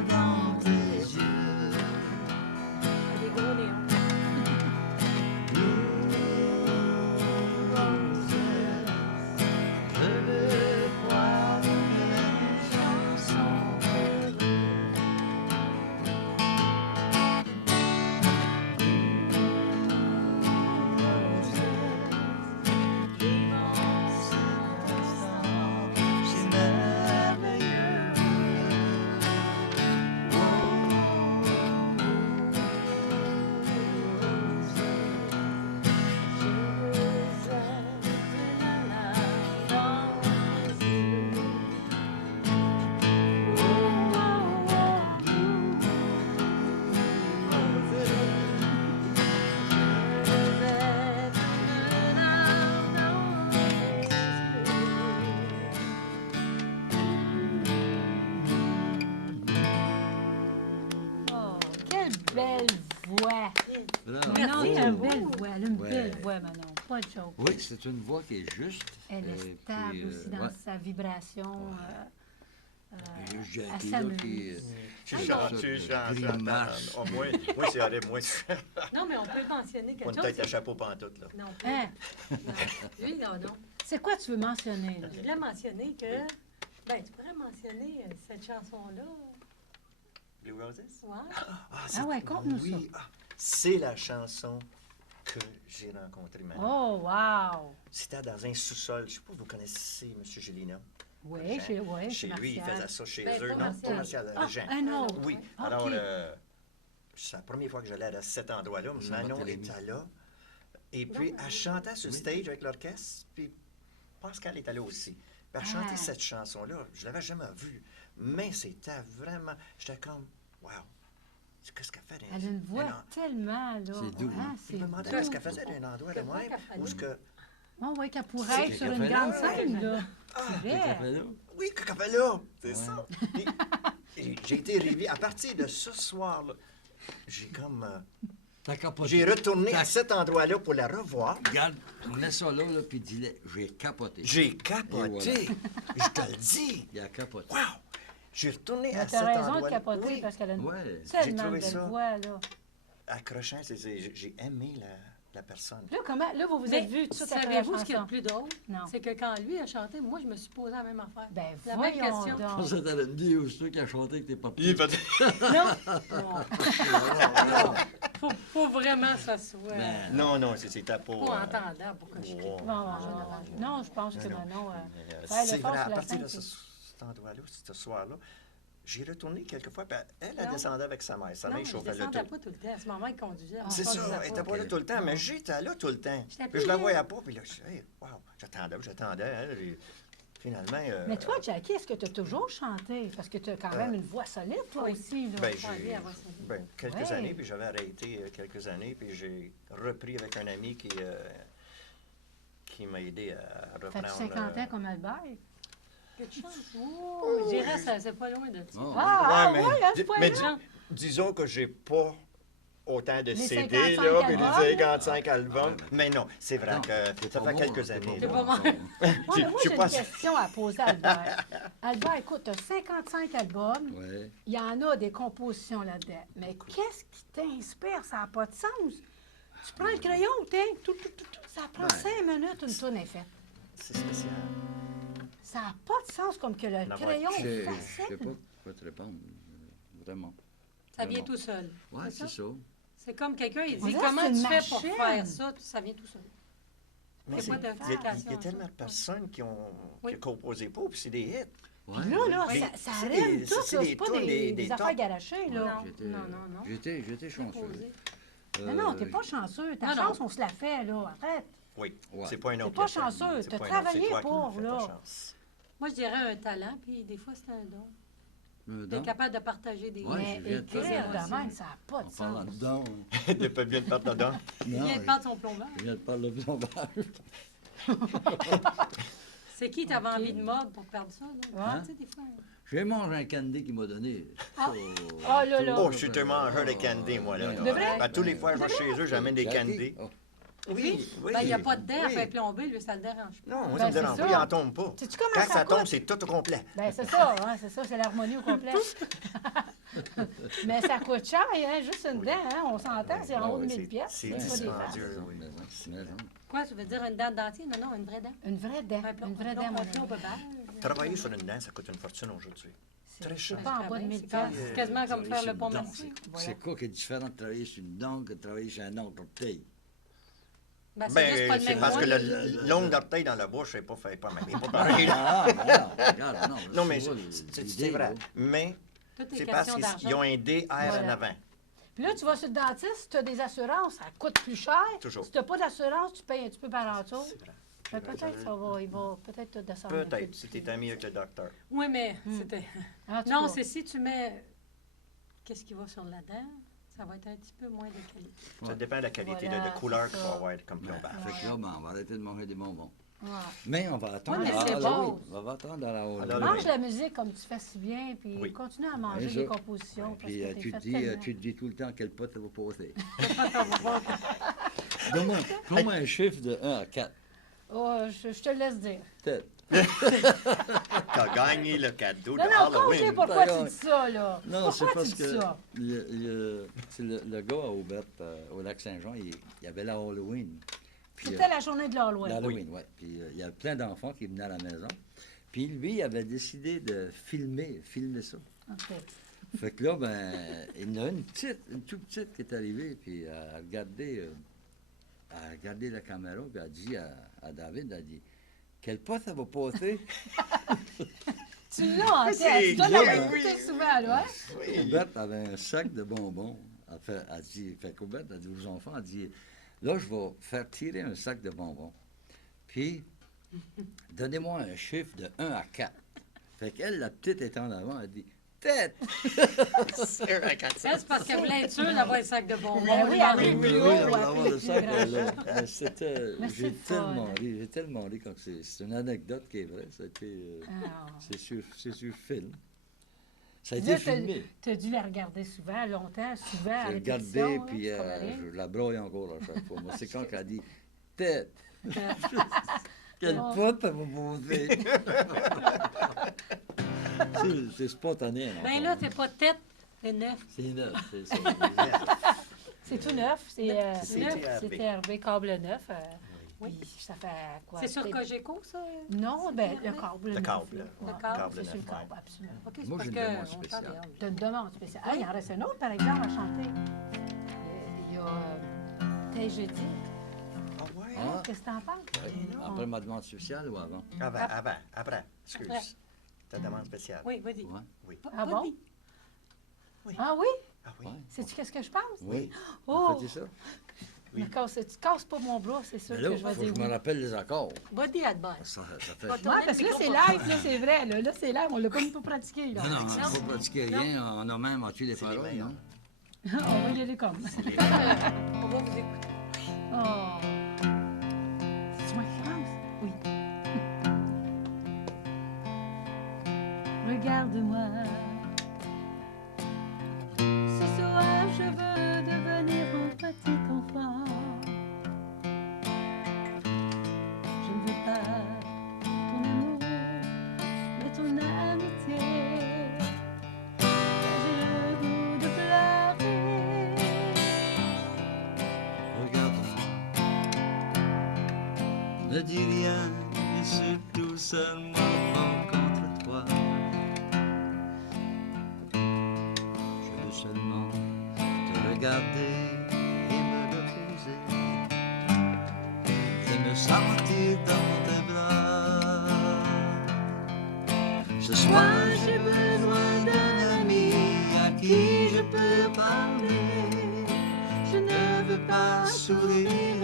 dans tes yeux. Des gros néons. Je veux croire que Chansons c'est merveilleux. Oh, quelle belle voix. Bravo. Manon, t'as une Merci. belle voix. Elle a une Ouais. belle voix, Manon. Pas de joke. Oui, c'est une voix qui est juste. Elle Et est stable puis, aussi dans ouais. sa vibration. Il y a juste elle Jackie, là, s'amuse. qui... Je suis Grimace. Moi, c'est allé, moi. Non, mais on peut mentionner Pas quelque une chose. tête à chapeau pantoute, là. Non, Hein? non. Lui, non. C'est quoi tu veux mentionner, là? Je voulais mentionner que... Ben, tu pourrais mentionner cette chanson-là. Blue Roses? Ouais. C'est- ouais, conte-nous oui, c'est la chanson que j'ai rencontrée, madame. Oh, wow! C'était dans un sous-sol. Je ne sais pas si vous connaissez M. Gélina. Oui, Chez lui, il faisait ça chez Ben, eux. pas Non, Martial. pas Martial, Ah, Jean. un autre. Oui, Ok. alors, c'est la première fois que j'allais à cet endroit-là. Manon Jean-Barthélemy. était là. Et puis, elle chantait sur le stage avec l'orchestre. Puis, Pascal était là aussi. Puis, elle chantait Ah. cette chanson-là. Je ne l'avais jamais vue. Mais c'était vraiment... J'étais comme, wow. Qu'est-ce qu'elle fait? Elle a une voix tellement, là. C'est doux, Hein, hein? Je me demandais doux. qu'est-ce qu'elle faisait d'un endroit de C'est quoi même. qu'elle fait Où est-ce là? que... Oh, oui, qu'elle C'est pourrait être sur qu'elle une fait grande là. scène, là. Ah, C'est Qu'est-ce vrai. qu'elle fait là? oui, qu'est-ce qu'elle fait là? C'est ça. Puis, j'ai été réveillé. À partir de ce soir-là, j'ai comme... T'as capoté. j'ai retourné T'as- à cet endroit-là pour la revoir. Regarde, laisse ça là, puis dis-le, j'ai capoté. J'ai capoté. Je te le dis. Il a capoté. Wow! J'ai retourné Mais à cet t'as raison de endroit-là. capoter Oui, parce qu'elle a une Ouais. J'ai tellement trouvé belle ça. voix, là. accrochant, j'ai aimé la personne. Là, comment? Là, vous vous Mais êtes vus tout de suite après la savez-vous ce qui est chanson? le plus drôle? Non. C'est que quand lui a chanté, moi, je me suis posé la même affaire. Ben, la même voyons question. donc. Ça, t'allais me dire, c'est toi qui as chanté avec tes papiers. Non, faut vraiment que ça soit Ben, non, c'était pas... pas entendant pour que je crie. Non, je pense que Non, Manon... C'est le fort vrai, à sur la partir de scène, cet endroit-là, ce soir-là, j'ai retourné quelquefois, puis elle Non. descendait avec sa mère. Sa Non, mère mais je chauffait le descendais tout. pas tout le temps. C'est ma mère qui conduisait. C'est On ça, conduisait elle n'était pas là tout le temps, mais j'étais là tout le temps. J'étais Puis je la plus voyais vieille. pas, puis là, je disais, hey, wow, j'attendais, hein, finalement... Mais toi, Jackie, est-ce que tu as toujours chanté? Parce que tu as quand même une voix solide, toi oui. aussi, là. Ben, Ah, lui, elle va se dire. quelques Ouais. années, puis j'avais arrêté quelques années, puis j'ai repris avec un ami qui m'a aidé à reprendre... Fais-tu 50 ans comme Albert? Que tu chantes? Oh, je dirais que c'est pas loin de ça. Oh. Ah, mais, ouais, à ce di- point-là. mais disons que j'ai pas autant de Les CD, 55 là, puis albums. les 55 albums. Ah, Mais non, c'est vrai Non, que c'est ça pas fait bon, quelques c'est années. C'est pas pas bon. bon. Ouais, mais moi, je j'ai sais pas une si- question à poser à Albert. Albert, écoute, tu as 55 albums. Ouais. Il y en a des compositions là-dedans. Mais qu'est-ce qui t'inspire? Ça n'a pas de sens. Tu prends le crayon, tout, ça prend Ouais. 5 minutes, une tourne est faite. C'est spécial. Ça n'a pas de sens comme que le Non, crayon Je est sais pas facile. quoi te répondre. Vraiment. Ça vient Vraiment. tout seul. Ouais, c'est ça. C'est comme quelqu'un, il On dit dirait comment que tu c'est fais une pour machine. faire ça, ça vient tout seul. Mais C'est pas il y a- d'explication il y a à tellement ça. de personnes qui ont Oui. composé pas, puis c'est des hits. Ouais. Puis là, Mais ça c'est rime des- tout, c'est là. des C'est pas tunes, des des affaires tops. garachées, là. Non. J'étais- non. J'étais chanceux. Composé. Non, t'es pas chanceux. Ta Non, non. chance, on se la fait, là. Arrête. Oui, Ouais. c'est pas un autre. pas qui a fait. chanceux, C'est t'as pas un autre, c'est travaillé toi qui pour, m'as fait ta là. chance. Moi, je dirais un talent, puis des fois, c'est un don. Un D'être don. capable de partager des Ouais, Mais je viens de écrire faire ça. de même, ça n'a pas de En parlant sens. de don. De pas bien de perdre dedans. Il Non, vient de perdre son plombage. je viens de parler de plombage. C'est qui t'avais envie de mode pour perdre ça? Là? Hein? Tu sais, des fois. J'ai mangé un candy qu'il m'a donné. Ah. Oh là là. Oh, je suis tellement mangeur de candy, moi, là. Ouais. là. De vrai? À tous les fois que je vais chez eux, j'amène des candy. Oh. Oui, oui. Ben, il n'y a pas de dents, oui. elle fait plomber, lui, ça le dérange pas. Non, moi, Ben, ça me c'est dérange ça. pas, il en tombe pas. Sais-tu comment Quand ça ça tombe, coûte? c'est tout au complet. Ben, c'est ça, hein, c'est l'harmonie au complet. Mais ça coûte cher, hein, juste une dent, hein, on s'entend, c'est en Ah haut de oui, 1000 pièces. c'est pas des dispendieux. farces. oui. Maison. Quoi, tu veux dire une dent dentier? Non, non, une vraie dent. Une vraie dent, une vraie dent, mon on ami. au bobage. Travailler sur une dent, ça coûte une fortune aujourd'hui. Très cher. C'est pas en bas de 1000 C'est pièces. quasiment comme faire le pont Non, Merci. C'est quoi qui est différent de travailler sur une dent que de travailler sur un autre orteil? Ben, c'est juste pas Ben, le c'est même parce que mois. l'ongle d'orteil dans la bouche, c'est pas fait pas même. C'est pas pareil. Ah, non, regarde, non. Non, mais tu vois, c'est l'idée, vrai. là. Mais Tout est c'est parce question qu'ils ont d'argent. un DR en Voilà. avant. Puis là, tu vas sur le dentiste, si tu as des assurances, ça coûte plus cher. Toujours. Si tu n'as pas d'assurance, tu payes un petit peu par en dessous. C'est vrai. Ben, peut-être il va peut-être te descendre. un peu Peut-être, de si prix. t'es ami avec le docteur. Oui, mais c'était. En tout Non, cas, c'est si tu mets. Qu'est-ce qui va sur la dent? Ça va être un petit peu moins de qualité. Ça Ouais. dépend de la qualité Voilà, de couleur c'est qu'il ça. va avoir comme Ouais. plombage. Fait que là, ben, on va arrêter de manger des bonbons. ouais. Mais on va attendre Ouais, mais à c'est Halloween. bon. On va attendre à la Halloween. Alors, Mange la musique comme tu fais si bien, puis Oui. continue à manger Ouais, des ça. compositions. Parce Puis que t'es tu fait te dis, tellement. tu te dis tout le temps quel pot ça va poser. Donne-moi un chiffre de 1 à 4. Oh, je te laisse dire. Peut-être. T'as gagné le cadeau de Non, non, compte-les Halloween. pourquoi tu dis ça, là. Non, c'est Pourquoi parce tu dis que ça? c'est le gars à Aubert, au Lac-Saint-Jean, il y avait la Halloween. Puis, C'était la journée de l'Halloween. l'Halloween, oui. Puis il y a plein d'enfants qui venaient à la maison. Puis lui, il avait décidé de filmer ça. OK. Fait que là, ben, il y en a une toute petite qui est arrivée, puis elle a regardé la caméra, puis elle a dit à David, elle a dit, quel pas ça va passer? Tu l'as en tête. C'est Tu dois clair, l'avoir oui. écouté souvent, là, hein? Aubert avait un sac de bonbons. Elle dit, fait qu'Aubert a dit aux enfants, elle dit, là, je vais faire tirer un sac de bonbons. Puis, donnez-moi un chiffre de 1 à 4. Fait qu'elle, la petite est en avant, elle dit, tête! C'est un quatre. Elle, c'est parce qu'elle voulait être sûre d'avoir un sac de bonbons. Ben oui, elle Oui, veut oui, plus Oui, haut, on elle va avoir veut le plus sac, grand. là. Mais c'était, Mais j'ai c'est tellement fun. ri, j'ai tellement ri quand c'est une anecdote qui est vraie, ça a été, Ah. c'est sur film. Ça a Là, été filmé. tu as dû la regarder souvent, longtemps, souvent, à J'ai répétition, regardé, hein, puis c'est pas rien. je la broye encore à chaque fois. Moi, c'est quand qu'elle dit tête. Quelle Oh. pote elle m'a posé. C'est spontané. hein, Ben là, c'est pas tête, c'est neuf. c'est neuf, c'est ça. C'est tout neuf. C'est C'est neuf. TRB. C'est TRB câble neuf. Oui. puis ça fait quoi? C'est sur peut-être- Cogeco, ça? Non, ben le câble. Le neuf, câble, là. le Ouais, câble C'est sur le neuf, câble, absolument. OK, c'est Moi, parce j'ai une que demande on spéciale. parle. Tu as une demande spéciale. Ah, il en reste un autre, par exemple, à chanter. Il y a T'es jeudi. Ah ouais? Ah. Qu'est-ce que t'en penses? Après ma demande spéciale ou avant? Après. Excuse. Après. Ta demande spéciale. Oui, vas-y. Ouais. Ah bon? Vas-y. Ah oui? Ah oui? Ouais. Sais-tu qu'est-ce que je pense? Oui. Oh! Faites ça? Oui. Tu casses pas mon bras, c'est sûr Mais là, que il je faut vais que je dire me oui. rappelle les accords. Vas-y, Adbert. Ça fait... Va Ouais, tourner parce que le là, c'est micro live, là, c'est vrai. Là, c'est live, on l'a pas mis pour pratiquer. Là. Non, non, il ne faut pratiquer rien. On a même entendu les C'est les paroles, meilleurs. non? On va y aller comme. On va vous écouter. Oh. C'est moi qui commence? Oui. Regarde-moi. Ce soir, je veux devenir un petit enfant. Je ne veux pas ton amour, mais ton amitié. J'ai le goût de pleurer. Regarde-moi. Ne dis rien, et surtout seulement fort contre toi. Je veux seulement te regarder et me reposer. Et me sentir dans tes bras. Ce soir, j'ai besoin d'un ami à qui je peux parler. Je ne veux pas sourire,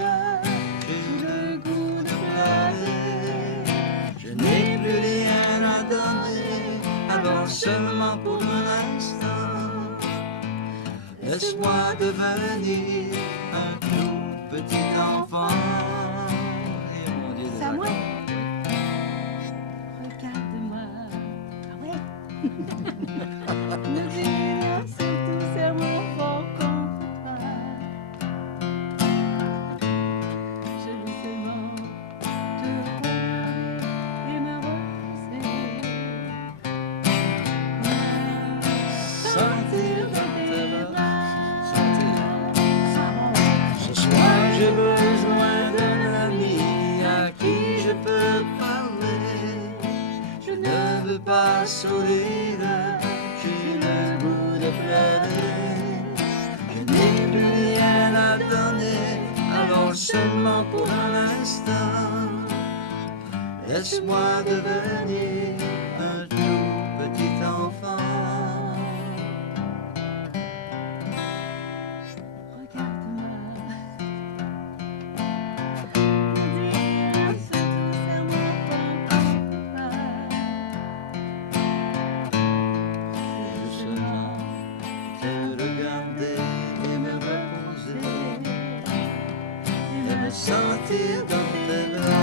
j'ai le goût de pleurer. Je n'ai plus rien à donner, alors seulement pour un instant. Laisse-moi devenir un tout petit enfant. Et mon Dieu, C'est à moi? d'accord. Regarde-moi. Ah ouais? Ne dis rien, surtout serre-moi fort contre toi. Je veux seulement te regarder et me reposer. Sentir dans tes bras, sentir. Ça va. Ce soir, j'ai besoin d'un ami à qui je peux parler. Je ne veux pas sourire, j'ai le goût de pleurer. Je n'ai plus rien à donner, alors seulement pour un instant. Laisse-moi devenir un tout petit enfant. Regarde-moi. Ne dis rien, surtout serre-moi fort contre toi. Je veux seulement te regarder et me reposer et me sentir dans tes bras.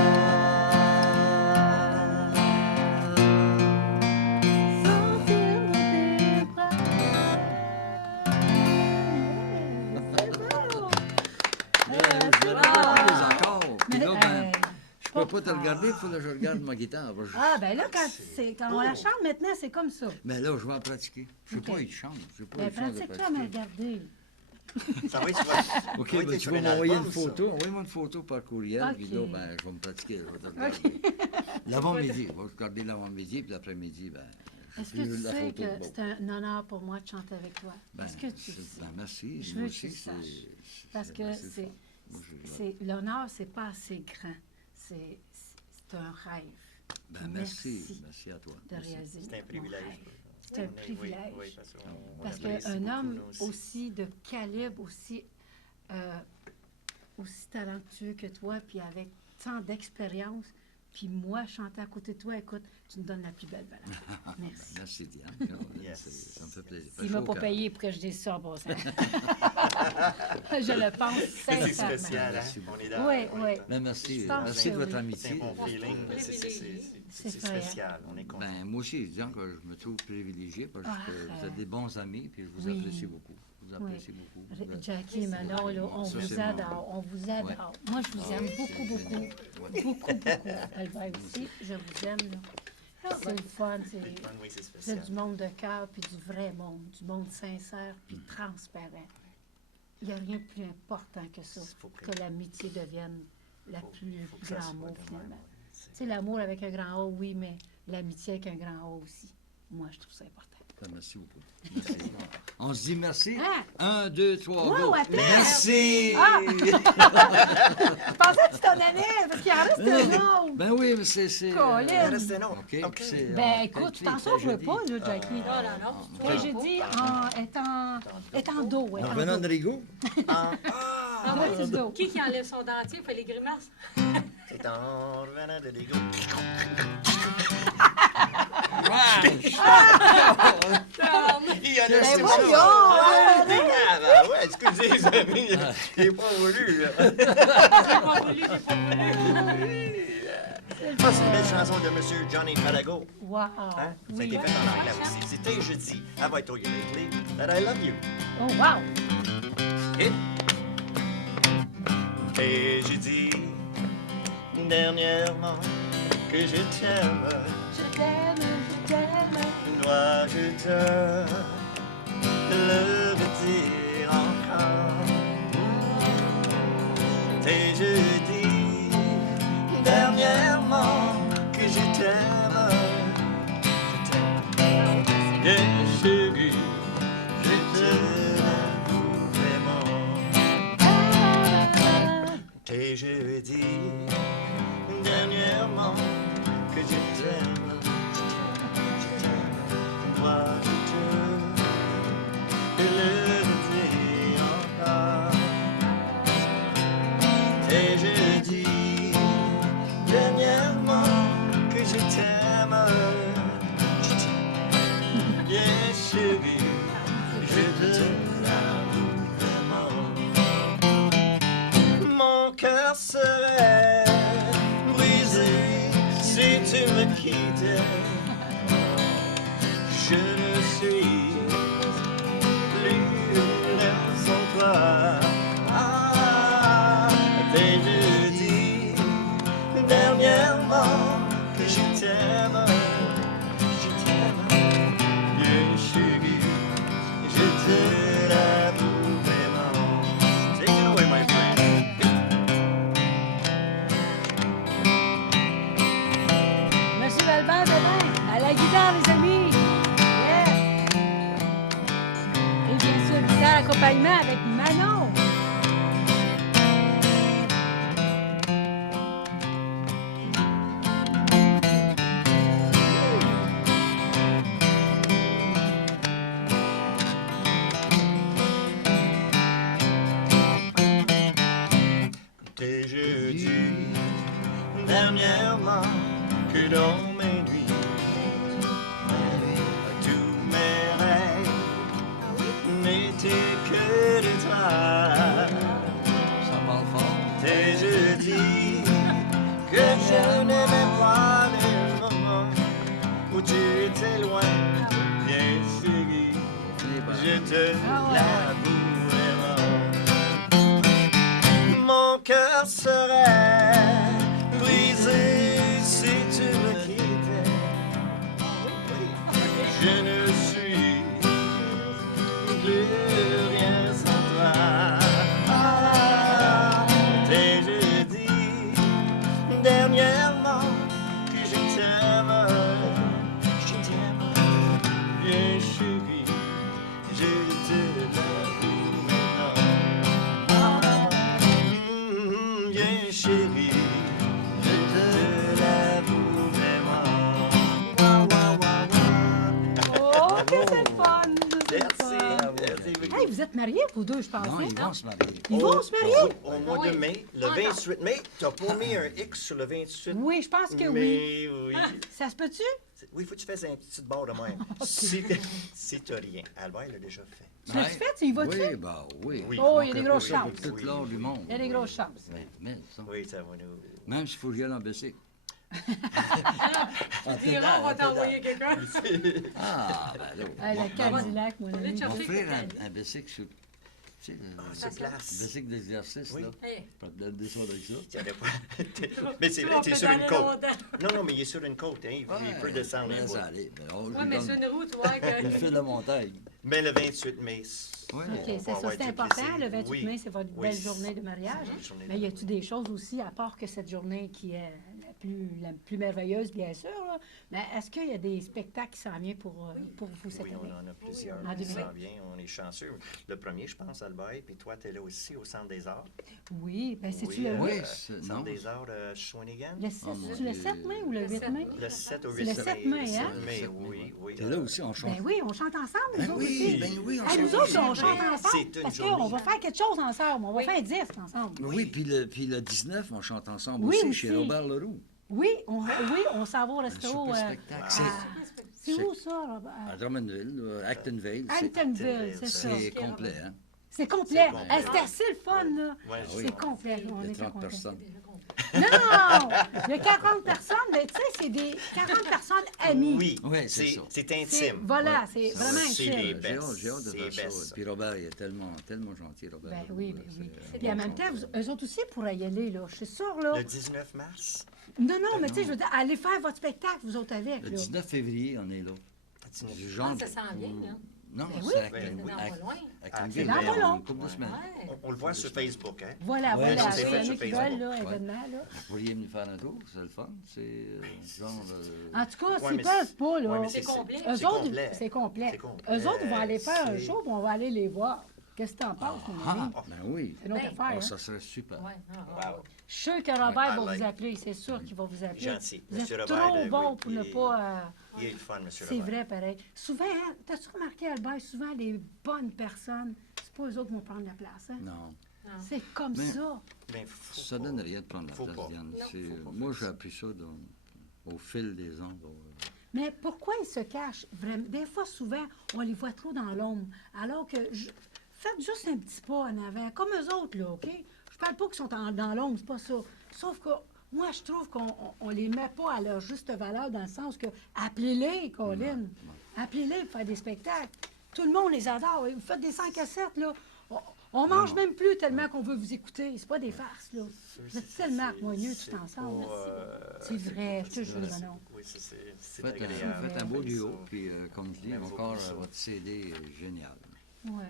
pas te regarder, il faut que je regarde ma guitare. Ah, ben là, quand on la chante maintenant, c'est comme ça. Mais là, je vais en pratiquer. Je n'ai OK. pas eu de chance. J'ai pas Ben, eu de chance de pratique-toi à me pratiquer. regarder. Ça va être OK, ça va ben, être tu sur vas un m'envoyer album, une ça. photo. Envoie-moi une photo par courriel, OK. puis là, ben, je vais me pratiquer. Je vais te regarder. L'avant-midi. Je vais regarder l'avant-midi, puis l'après-midi, ben, Est-ce je que fais tu la sais photo que de beau. c'est un honneur pour moi de chanter avec toi? Ben, Est-ce que tu le sais? ben, merci. Je Moi veux que aussi, tu le saches. c'est- Parce que ben, c'est Moi, je- l'honneur, c'est pas assez grand. C'est un rêve Ben, merci merci à toi. de Merci. réaliser C'est un mon privilège. rêve. C'est un Oui, oui, privilège. oui, parce qu'on Parce apprécie qu'un beaucoup, homme nous aussi de calibre, aussi talentueux que toi, puis avec tant d'expérience, puis moi, chanter à côté de toi, écoute, tu me donnes la plus belle valeur. Merci. Merci, Diane. Yes. Ça me fait plaisir. Il ne m'a pas payé pour que je dise ça en passant. Je le pense C'est sincèrement. spécial, hein? Merci On est Oui, oui. Ben, merci. Je pense Merci de que votre oui. C'est amitié. un bon feeling, mais C'est c'est vrai. spécial. On est content. Ben, moi aussi, disons que je me trouve privilégié parce que vous êtes des bons amis, puis je vous Oui. apprécie beaucoup. Je vous apprécie beaucoup. Vous êtes- Jackie et Manon, là, on Ça, vous c'est adore, on vous adore. Moi, je vous aime beaucoup, beaucoup, beaucoup, beaucoup. Albert aussi, je vous aime. là. C'est le fun, C'est le fun, oui, c'est c'est spécial. du monde de cœur, puis du vrai monde, du monde sincère, puis transparent. Il n'y a rien de plus important que ça, Faut que- que l'amitié devienne la Faut que ça grand soit mot, de même, finalement. ouais. C'est- Tu sais, l'amour avec un grand O, oui, mais l'amitié avec un grand O aussi. Moi, je trouve ça important. Ben, merci beaucoup. Merci. On se dit merci. Hein? 1, 2, 3, Wow, go. attends! Merci! Je pensais que tu t'en allais, parce qu'il en reste un autre. Ben oui, mais c'est... Colin. Il reste un autre. OK. OK. c'est- Ben on écoute, tu calcule, t'en ça, sauves je pas, dis. là, Jackie. Non, non, non. Quand j'ai dit est en dos, est En en venant dos. de Rigaud? Ah, Droite du dos. Qui enlève son dentier fait les grimaces? C'est en revenant de l'ego. Il y a Ben laissé voyons, ça. Ah, ouais, excusez les amis. J'ai pas voulu. là. J'ai pas voulu, j'ai pas voulu. Ça, c'est une belle chanson de M. Johnny Farago. Wow. Hein? Ça a Oui. été fait en anglais aussi. C'était jeudi. Have I told you lately that I love you? Oh, wow. Et j'ai dit dernièrement que je t'aime. Je t'aime, je t'aime. Dois-je te le dire encore? Et je dis dernièrement que je t'aime. Je t'aime. Bien chérie, je te l'avoue vraiment. Et je dis dernièrement que je t'aime. Moi, je te le dis encore. Et je dis dernièrement que je t'aime. Je t'aime. Bien chérie, je te l'avoue vraiment. Mon cœur serait brisé si tu me quittais. Je ne suis plus là sans toi. Ah, et je dis dernièrement que je t'aime. Je t'aime, bien chérie, je te l'avoue vraiment. Take it away, my friend. Monsieur Valbert demain, à la guitare, les amis. Yeah. Et bien sûr, guitare accompagnement avec Manon. Et je dis dernièrement que dans mes nuits, tous mes rêves n'étaient que de toi. Ça parle fort. Et je dis que je n'aimais pas les moments où tu étais loin, bien chérie. Je te l'avoue vraiment. Mon cœur serait brisé Je ne suis plus rien sans toi. Ah, t'ai-je dit dernièrement que je t'aime, bien chérie, je te l'avoue maintenant. Bien chérie, je te l'avoue vraiment. Wah, wah, wah, wah. Oh, que c'est le fun! C'est le Merci, fun. merci. Hey, vous êtes mariés, vous deux, je pense. Non, hein? ils vont se marier. Ils vont se marier? Au mois de mai, le 28 mai, t'as pas mis un X sur le 28 Oui, je pense que oui. mais oui. Ça se peut-tu? Oui, faut que tu fasses un petit bord de même. Si t'as rien. Albert l'a déjà fait. Tu l'as-tu fait? Tu y vas-tu? Oui, bah oui. Oui. Oh, il y a des grosses Ça, chances. pour tout l'or du monde. Il y a des grosses chances. Mais ça. Oui, ça va nous... Même s'il faut que j'y aille en bicycle. Dira, on va t'envoyer quelqu'un. Ah, ben là. Hey, le Cadillac, mon ami. Chercher Offrir quelqu'un. un bicycle sur... Tu sais, C'est le place. bicycle d'exercice, Oui. là. Hey, Je peux te donner ça avec ça. Il y avait pas... Mais c'est tu vrai, vas t'es sur une pédaler côte. longtemps. Non, non, mais il est sur une côte, hein. Il peut descendre mais un ça bout. allait. Ben, je Ouais, lui mais donne sur une route, tu vois que... une file de montagne. Mais le 28 mai... Oui. OK, c'est ça, c'est important. Le 28 mai, c'est votre belle journée de mariage. une journée de Mais y a-tu des choses aussi, à part que cette journée qui est la plus merveilleuse, bien sûr, là, mais est-ce qu'il y a des spectacles qui s'en viennent pour vous cette Oui, on année? en a plusieurs. En qui 2020. s'en vient, on est chanceux. Le premier, je pense, Albert, puis toi, tu es là aussi au Centre des Arts. Oui, bien, c'est-tu Oui, le Oui, 8? c'est- Centre non. des Arts de Shawinigan. Le 7, Oh, mon c'est le Dieu. 7 mai ou le 8 mai? Le 7 au C'est 8 le 7 mai, hein? mai, oui, oui. T'es là aussi, on chante. Ben oui, on chante ensemble, nous Ben autres oui, aussi. ben oui, on Hey, nous chante autres, on ensemble. chante ensemble. C'est une Parce journée. qu'on va faire quelque chose ensemble. On va faire un disque ensemble. Oui, puis le 19, on chante ensemble Oui, aussi, chez aussi. Robert Leroux. Oui, on s'en va au Un resto. super spectacle. C'est où ça? Robert? À Drummondville, Actonville. Actonville, c'est ça. C'est complet, hein? C'est complet. C'est complet. Hey, c'est assez le fun, là. Ouais, oui. C'est complet. On Il y est a 30 complet. personnes. Non! Il y a 40 personnes, mais tu sais, c'est des 40 personnes amies. Oui, Oui, c'est ça. c'est C'est- intime. Voilà, c'est Ça, vraiment c'est intime. les J'ai best. hâte, j'ai hâte de C'est faire best. ça. Puis Robert, il est tellement gentil, Robert. Ben Leroux, oui, là, ben oui. c'est un Puis bon en même temps, chanteur. eux autres aussi pourraient y aller, là. Je suis sûre, là. Le 19 mars. Non, non, mais tu sais, je veux dire, allez faire votre spectacle, vous autres avec, Le là. 19 février, on est là. Du genre... Ah, ça sent bien, là. Non, Ben oui. c'est Ben C'est dans pas loin. Actonville. Dans pas long. Une couple de semaines. Ouais. On le voit sur Facebook, hein? Voilà, Ouais, voilà. c'est Il y en a fait qui sur veulent, Facebook. là, Ouais. événement, là. Vous pourriez venir faire un tour, c'est le fun. C'est genre... En tout cas, Ouais, s'ils mais peuvent pas, là. Ouais, mais C'est complet. Eux c'est autres, complet. c'est complet. C'est complet. Eux autres vont aller faire un C'est- show, puis on va aller les voir. Qu'est-ce que t'en penses, mon ami? Ah, ben oui. C'est notre Ben, affaire, Ah, hein? ça serait super. Ouais. Wow. Je suis sûr que Robert I va like. vous appeler, c'est sûr qu'il va vous appeler. Gentil. Vous êtes Monsieur Robert, trop bon oui, pour ne il est- pas... Il est le fun, monsieur C'est Robert. vrai, pareil. Souvent, hein, t'as-tu remarqué, Albert, souvent les bonnes personnes, c'est pas eux autres qui vont prendre la place, hein? Non. C'est comme Mais- ça. Mais faut Ça pas. donne rien de prendre la Faut place, pas. Diane. Non, C'est- faut pas Moi, faire j'ai ça. appris ça au fil des ans. Mais pourquoi ils se cachent vraiment? Des fois, souvent, on les voit trop dans l'ombre. Alors que, faites juste un petit pas en avant, comme eux autres, là, OK? Je parle pas qu'ils sont dans l'ombre, c'est pas ça. Sauf que, moi, je trouve qu'on les met pas à leur juste valeur dans le sens que, appelez-les, Colin. Appelez-les pour faire des spectacles. Tout le monde les adore. Vous faites des 100 cassettes, là. On mange même plus tellement qu'on veut vous écouter. C'est pas des farces, là. Vous êtes tellement harmonieux tout ensemble. C'est vrai, je te jure, non. Oui, c'est Faites agréable. un beau duo, Ça. puis comme je dis, J'aime encore beaucoup ça. votre CD est génial. Ouais.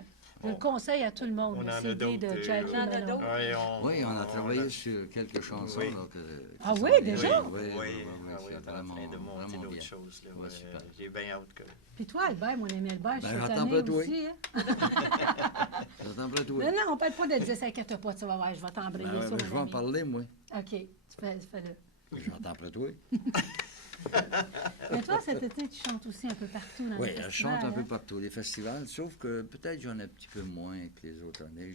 Je le conseille à tout le monde, On le en a CD de d'autres, Jackie On en a Mellon. d'autres. Oui, on a travaillé sur quelques chansons. Oui. Là, qui Ah sont oui, bien. déjà? Oui, Oui, c'est on est en vraiment, train de monter vraiment d'autres bien. choses. Là, Ouais, ouais. super. J'ai bien hâte que... Puis toi, Albert, mon ami Albert, je Ben, suis j'attends étonnée pas de toi. aussi. Hein? J'attends pas toi. Non, non, on parle pas de dire, s'inquiète pas, tu vas voir, je vais t'embrayer Ben, ça, ben, je mon vais en ami. parler, moi. OK, fais-le. J'entends après toi. Mais toi, cet été, tu chantes aussi un peu partout dans Oui, les je festivals, chante un peu hein? partout, les festivals, sauf que peut-être j'en ai un petit peu moins que les autres années.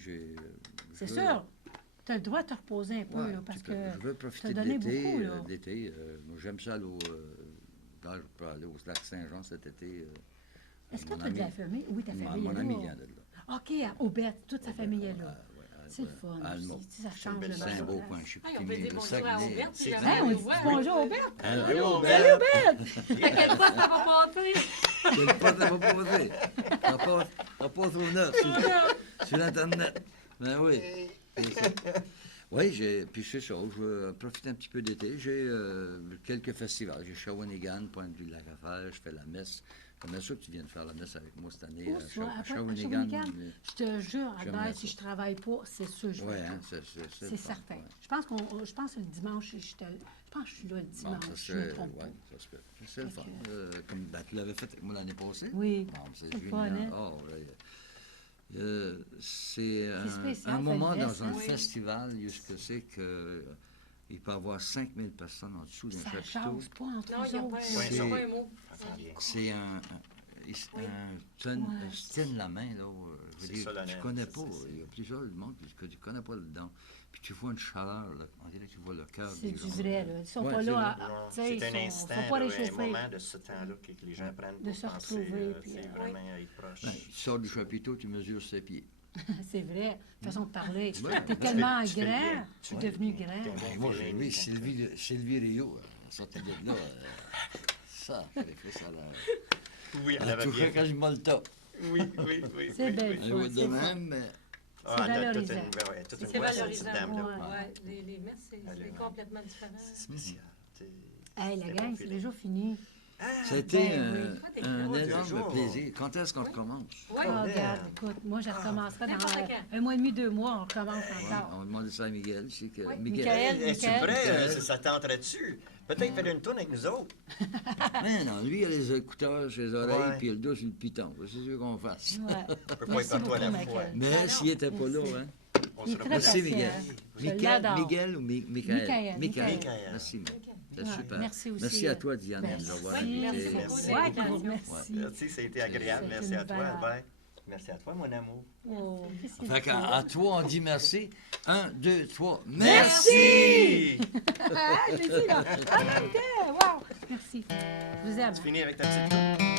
C'est sûr. Tu as le droit de te reposer un peu, Ouais, là, parce que je veux profiter t'as de donné l'été. beaucoup, là. Moi, j'aime ça aller je peux aller au lac Saint-Jean cet été. Est-ce que mon tu as de la ami- famille? Oui, ta famille Mon est ami là. vient de là. OK, à Aubette, toute sa famille est là. Ouais, C'est le fun Almo. aussi, tu sais, ça change le C'est un beau bord. coin, je suis Hey, on peut dire le bonjour à Saguenay. Auberte, si C'est- jamais Hein, on on dit nous voit. bonjour à Aubette. Allô, Salut, Aubette! À quelle fois ça va passer? Quel pas ça va passer? Ça passe au neuf, sur l'Internet. Ben oui. c'est ça. Oui, puis c'est ça, je profite un petit peu d'été. J'ai quelques festivals. J'ai Shawinigan, Pointe-du-Lac à faire, je fais la messe. J'aimerais ça que tu viennes faire la messe avec moi cette année Où ça? à À Shawinigan. Shawinigan? Je te jure, J'aimerais Albert, ça. si je travaille pas, c'est sûr que je Oui, vais. hein, C'est le fun, certain. ouais. Je pense que le dimanche, je pense que je suis là le Bon, dimanche, ça je ne me serait, trompe pas. ouais, ça se peut. C'est le Fait fun. que- Comme tu l'avais fait avec moi l'année passée. Oui, Bon, c'est c'est le fun, génial. hein? Oh, ouais. C'est spécial, un moment Fête dans Veste, un hein? festival, ce que c'est que il peut y avoir 5000 personnes en dessous d'un Ça chapiteau. jase pas entre Non, il n'y a eux pas autres. un, C'est- y a pas un mot. Ça sent bien. C'est se tienne la main, là. Je veux C'est dire, solennel, tu connais ça, pas. Il y a plusieurs monde que tu connais pas là-dedans. Puis tu vois une chaleur, là. On dirait que tu vois le cœur. C'est des du gens. vrai, là. Ils sont Ouais, pas c'est là vrai. à. Non, Tu sais, c'est un ils instant, sont pas là, un réchauffés. moment de ce temps-là que les gens prennent De pour se penser, retrouver, puis, c'est vraiment être proche. Ben, tu sors du chapiteau, tu mesures ses pieds. C'est vrai. Façon de parler. Ouais. T'es tellement Tu fais le grand, lien. tu es devenu grand. T'es un bon Moi, j'ai feeling vu quand Sylvie Rio, elle sortait de là. Ça, fait ça là. Oui, elle Elle avait touchait bien. quasiment le top. Oui, oui, oui. C'est oui, belle. oui. Elle va c'est de le même, fun. mais Ah, elle a toute valorisant. une, ouais, toute une C'est voix, cette valorisant. petite dame-là. Ouais. Ouais, les messes, c'est Elle est- complètement différent. C'est spécial. Hey, la C'est gang, bon c'est feeling. déjà fini. ça a été Ben oui. Toi, t'es un gros, énorme toujours. plaisir. Quand est-ce qu'on recommence? Oui, Oh, merde. regarde, écoute, moi, je recommencerai dans N'importe quand. un mois et demi, 2 mois, on recommence Ouais, encore. on va demander ça à Miguel. C'est que Oui. Michael. Es-tu Michael. prêt? Ça tenterait-tu? Peut-être faire une tourne avec nous autres. Mais non, lui, il a les écouteurs sur les oreilles, Ouais. puis il a le dos sur le piton. C'est sûr qu'on fasse. Ouais. On peut pas Merci être partout à beaucoup, la fois. Michael. Mais s'il n'était pas là, Merci. hein? On Il est sera très pas Merci, patient. Miguel. Je l'adore. Miguel ou Michael? Michael. Michael. Merci, Miguel. C'est Ouais, super. merci aussi. Merci à toi, Diane, de nous Merci. avoir Oui, invités. merci beaucoup. Merci. Ouais, Merci. merci. Merci, ça a été agréable. C'est Merci une à toi, valeur. Albert. Merci à toi, mon amour. Oh, qu'est-ce que Fait c'est qu'à beau. à toi, on dit merci. 1, 2, 3. Merci! Ah, j'ai dit, là. Ah, mon Dieu, wow. Merci. Je vous aime. Tu finis avec ta petite coupe?